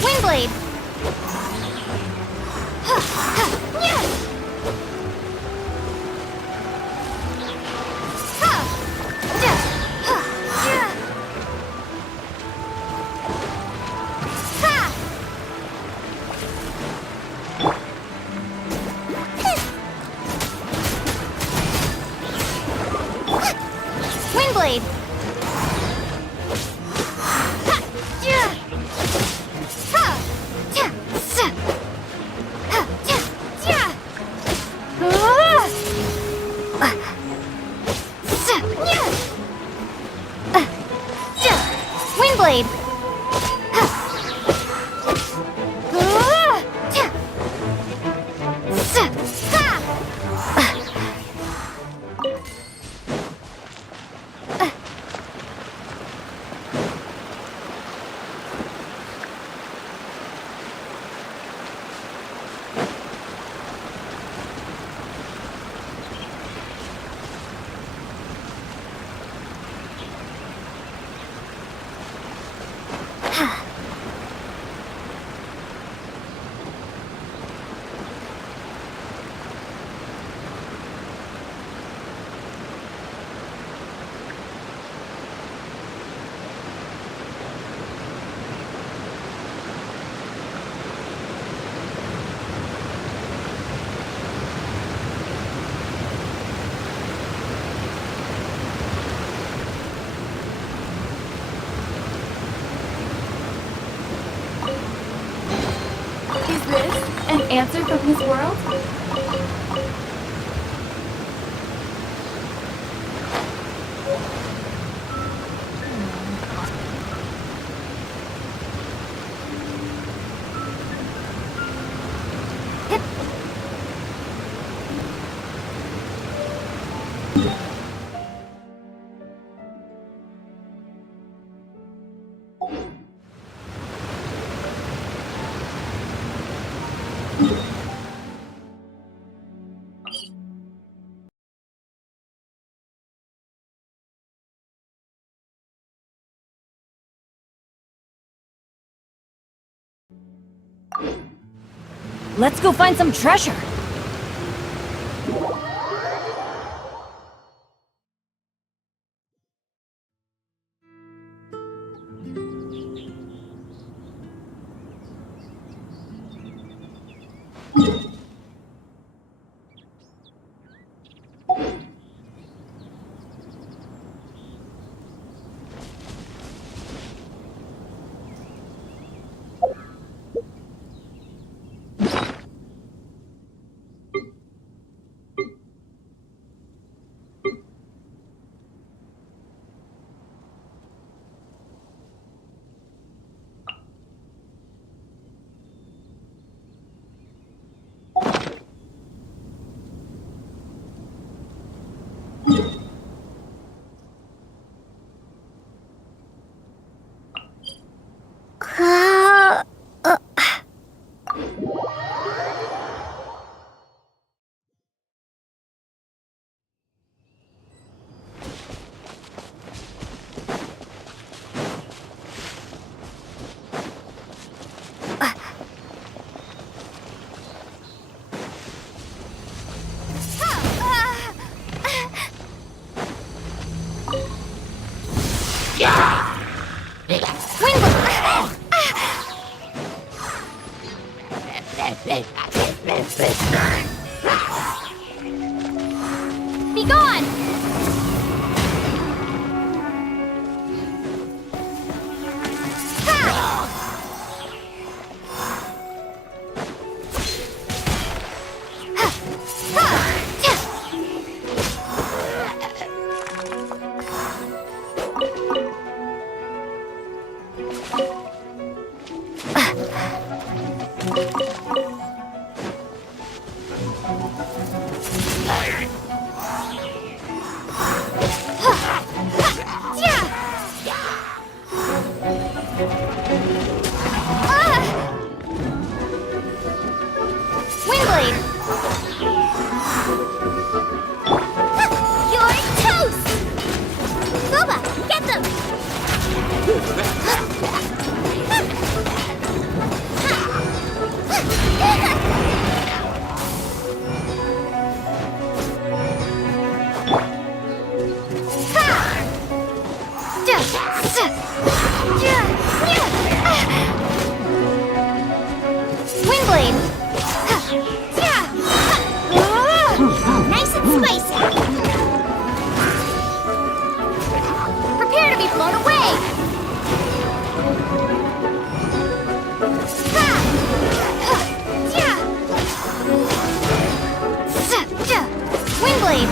Windblade! Windblade! Windblade! Is this an answer from his world? Let's go find some treasure! Windblade! You're toast! Boba, get them! Windblade! Nice and spicy! Prepare to be blown away! Windblade!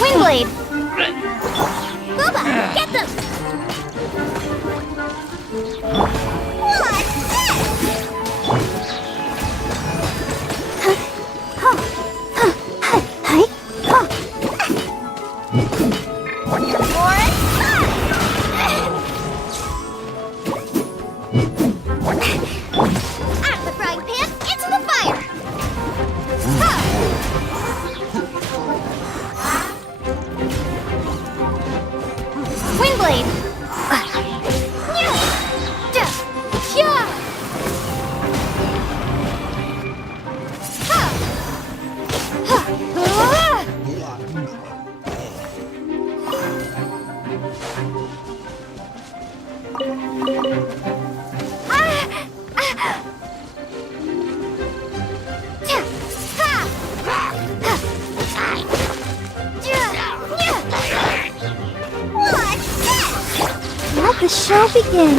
Windblade! Boba, get them! What's Out of the frying pan, into the fire! Windblade! Let the show begin.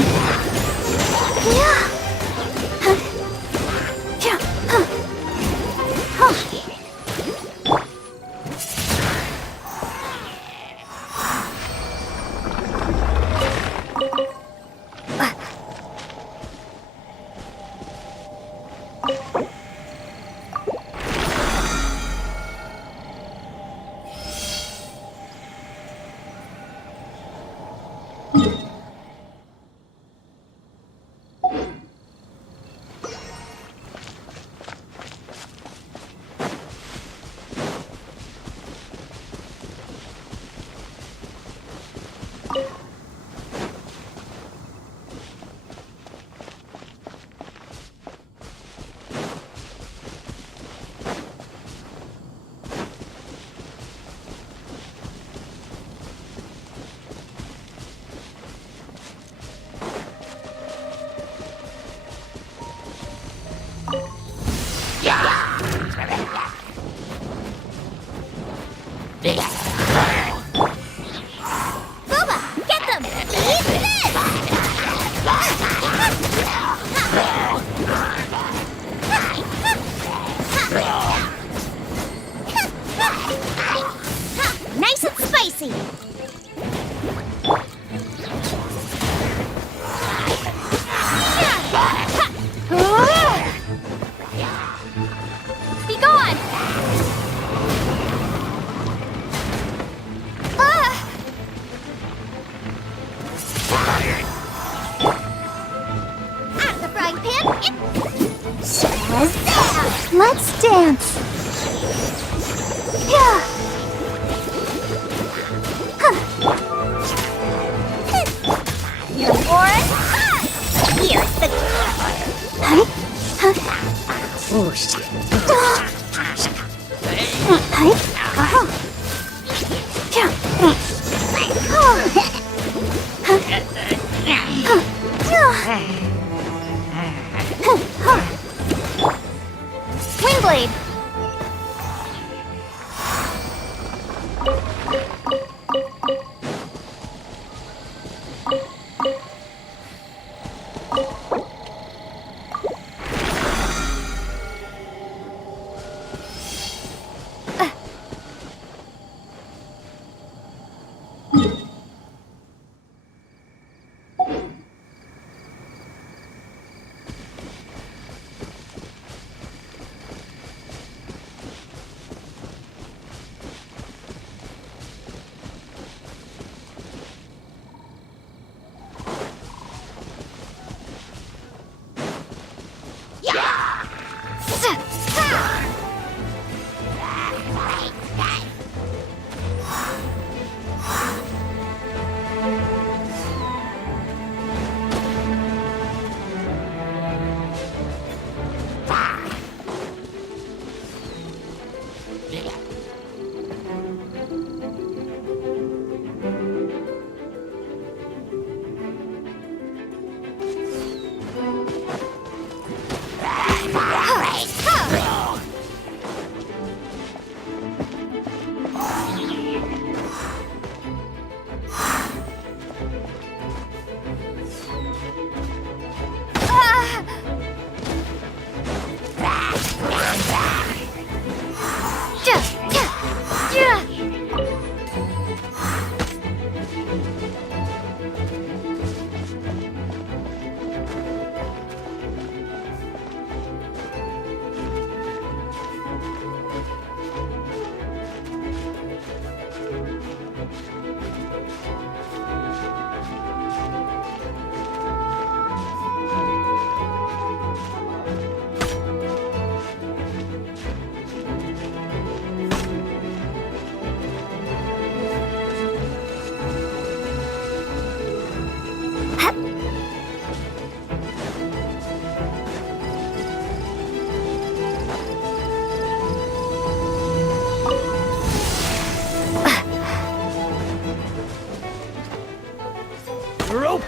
Boba, get them! Eat this! Nice and spicy! Be gone! Out of the frying pan, let's dance! Yeah! You're bored? Here's the... Windblade!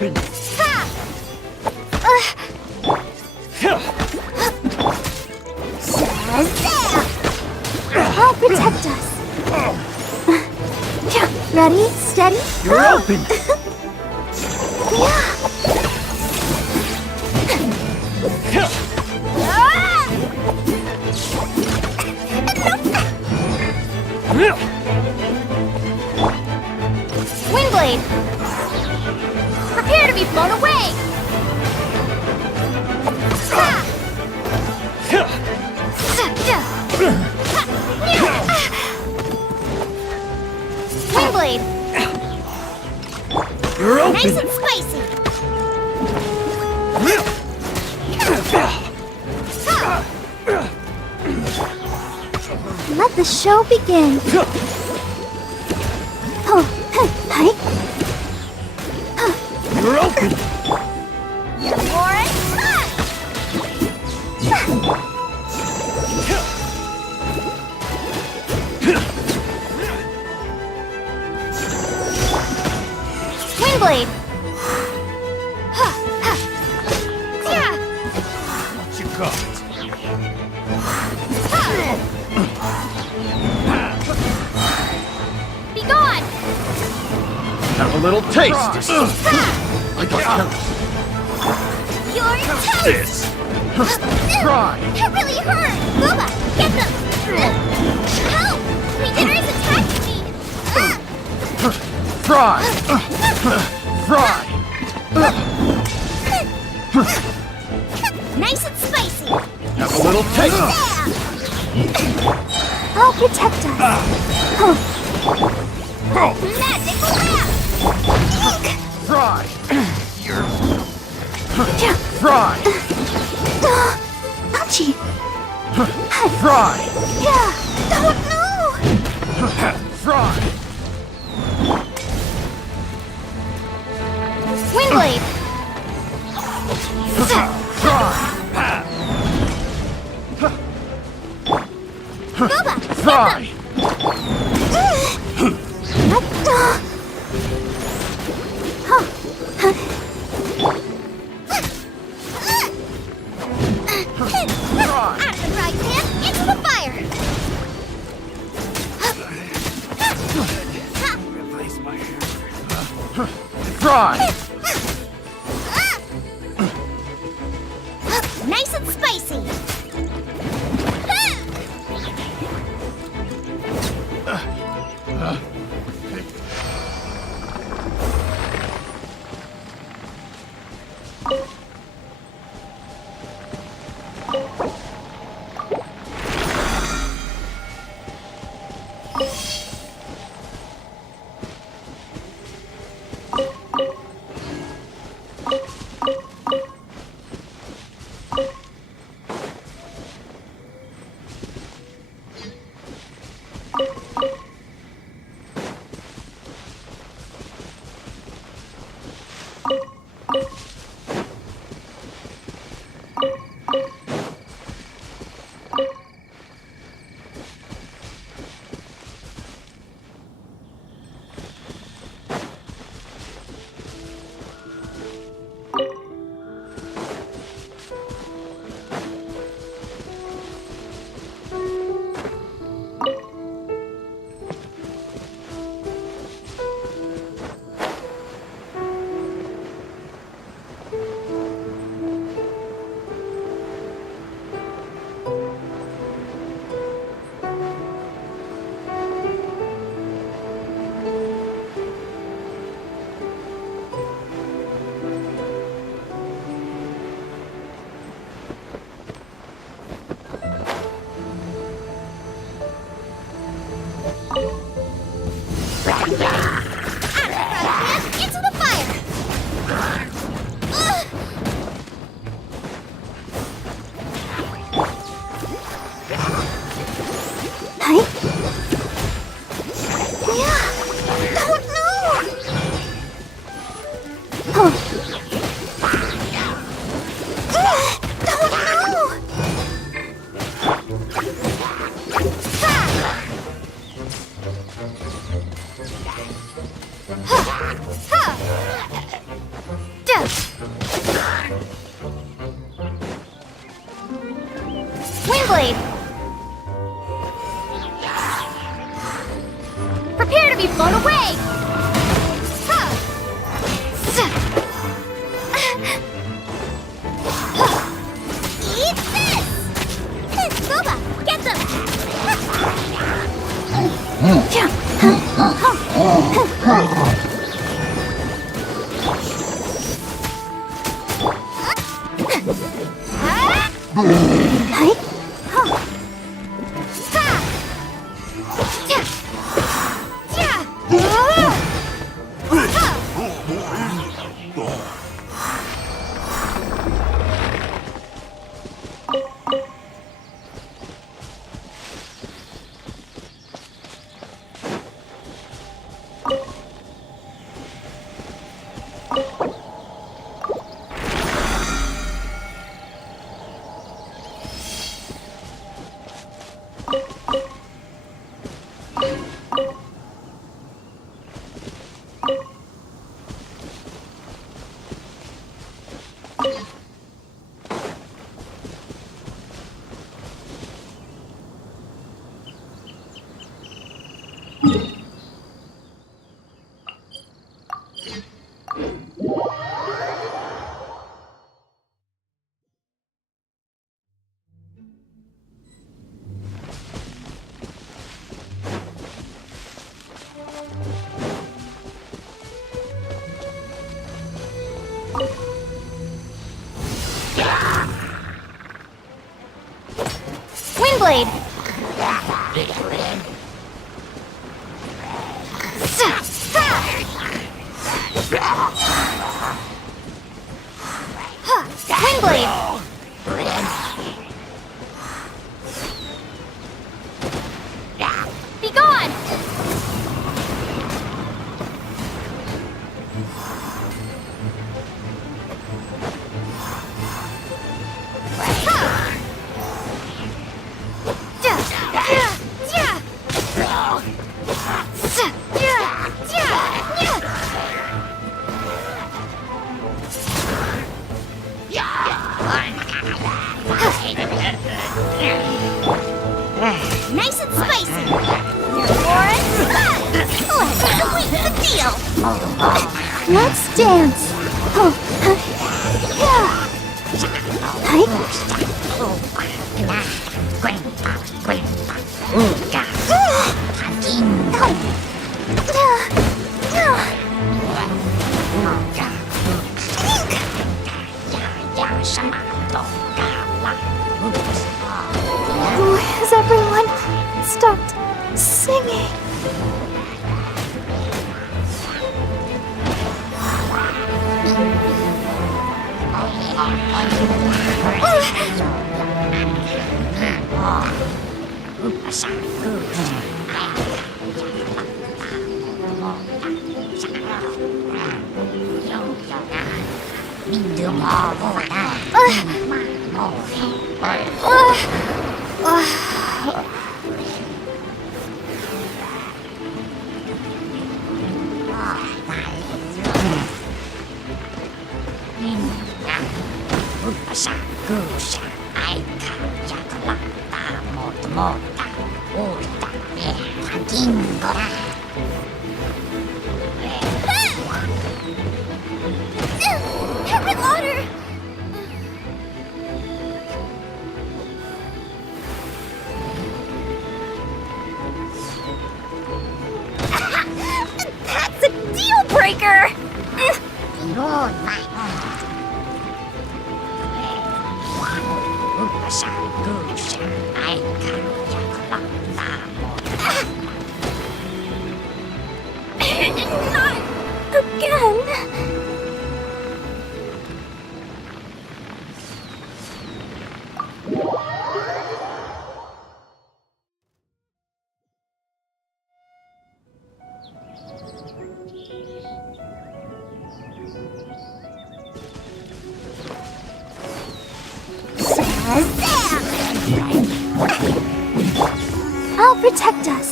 open! I'll protect us. Ready? Steady? You're open! Windblade! Prepare to be blown away! Windblade! You're open! Nice and spicy! Let the show begin! Oh, hi! You're open! Warren! Windblade! What you got? Be gone! Have a little taste. I got help. You're toast! Try. That really hurt! Booba, get them! Help! Beginner's attacking me! Try. Try. Nice and spicy! Have a little taste. I'll protect us! Magic laugh! Try. Try. Ouchie! Try. Don't know! Try. Windblade! Booba! Try. Out of the frying pan, into the fire! Try. Nice and spicy! Windblade! Prepare to be blown away! Eat this! Boba, get them! Windblade! Windblade! Be gone! Nice and spicy. Warren, let's complete the deal. Let's dance. Has everyone stopped singing? That's a deal breaker! Not again! I'll protect us.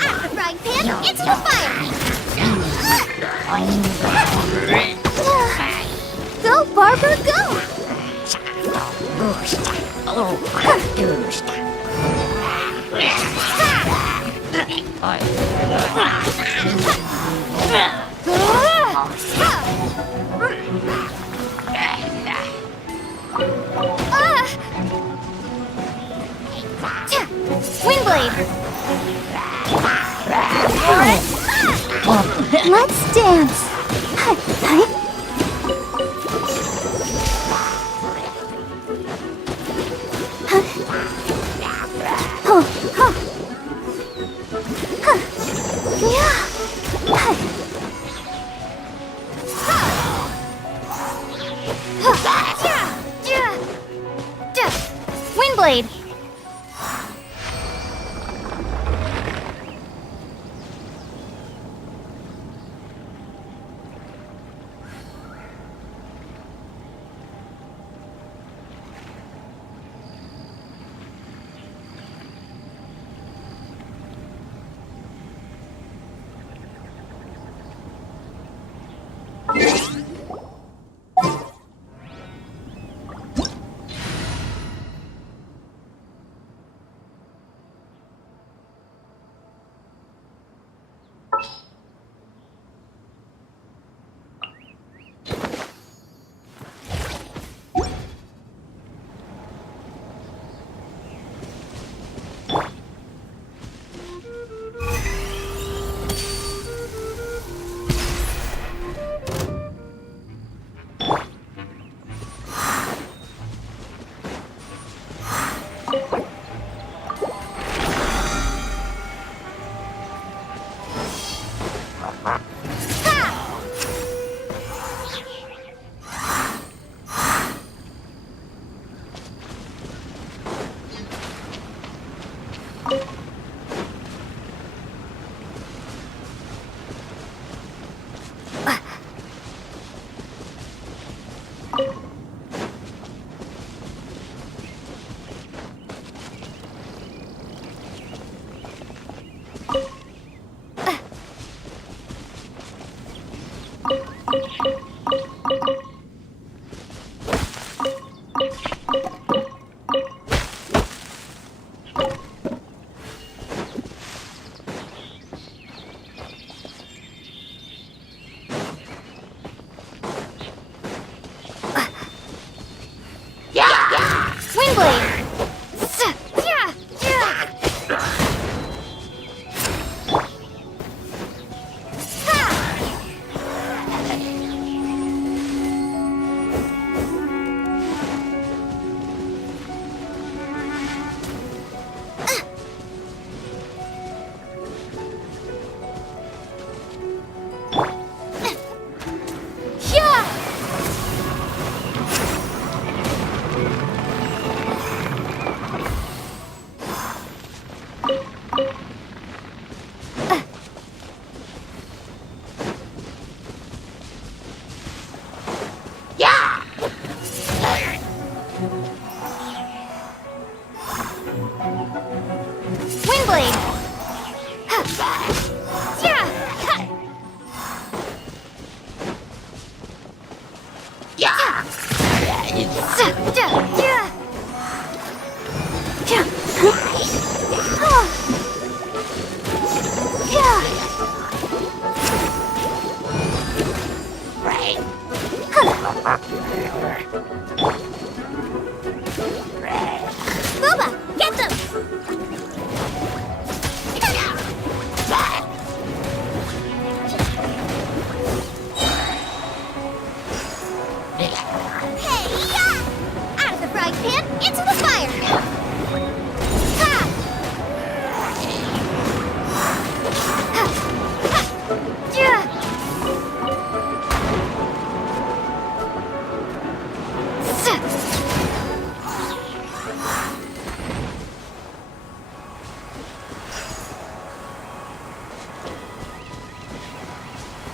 Out of the frying pan, into the fire! Go, Barber, go! Windblade! Let's dance! Windblade!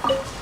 You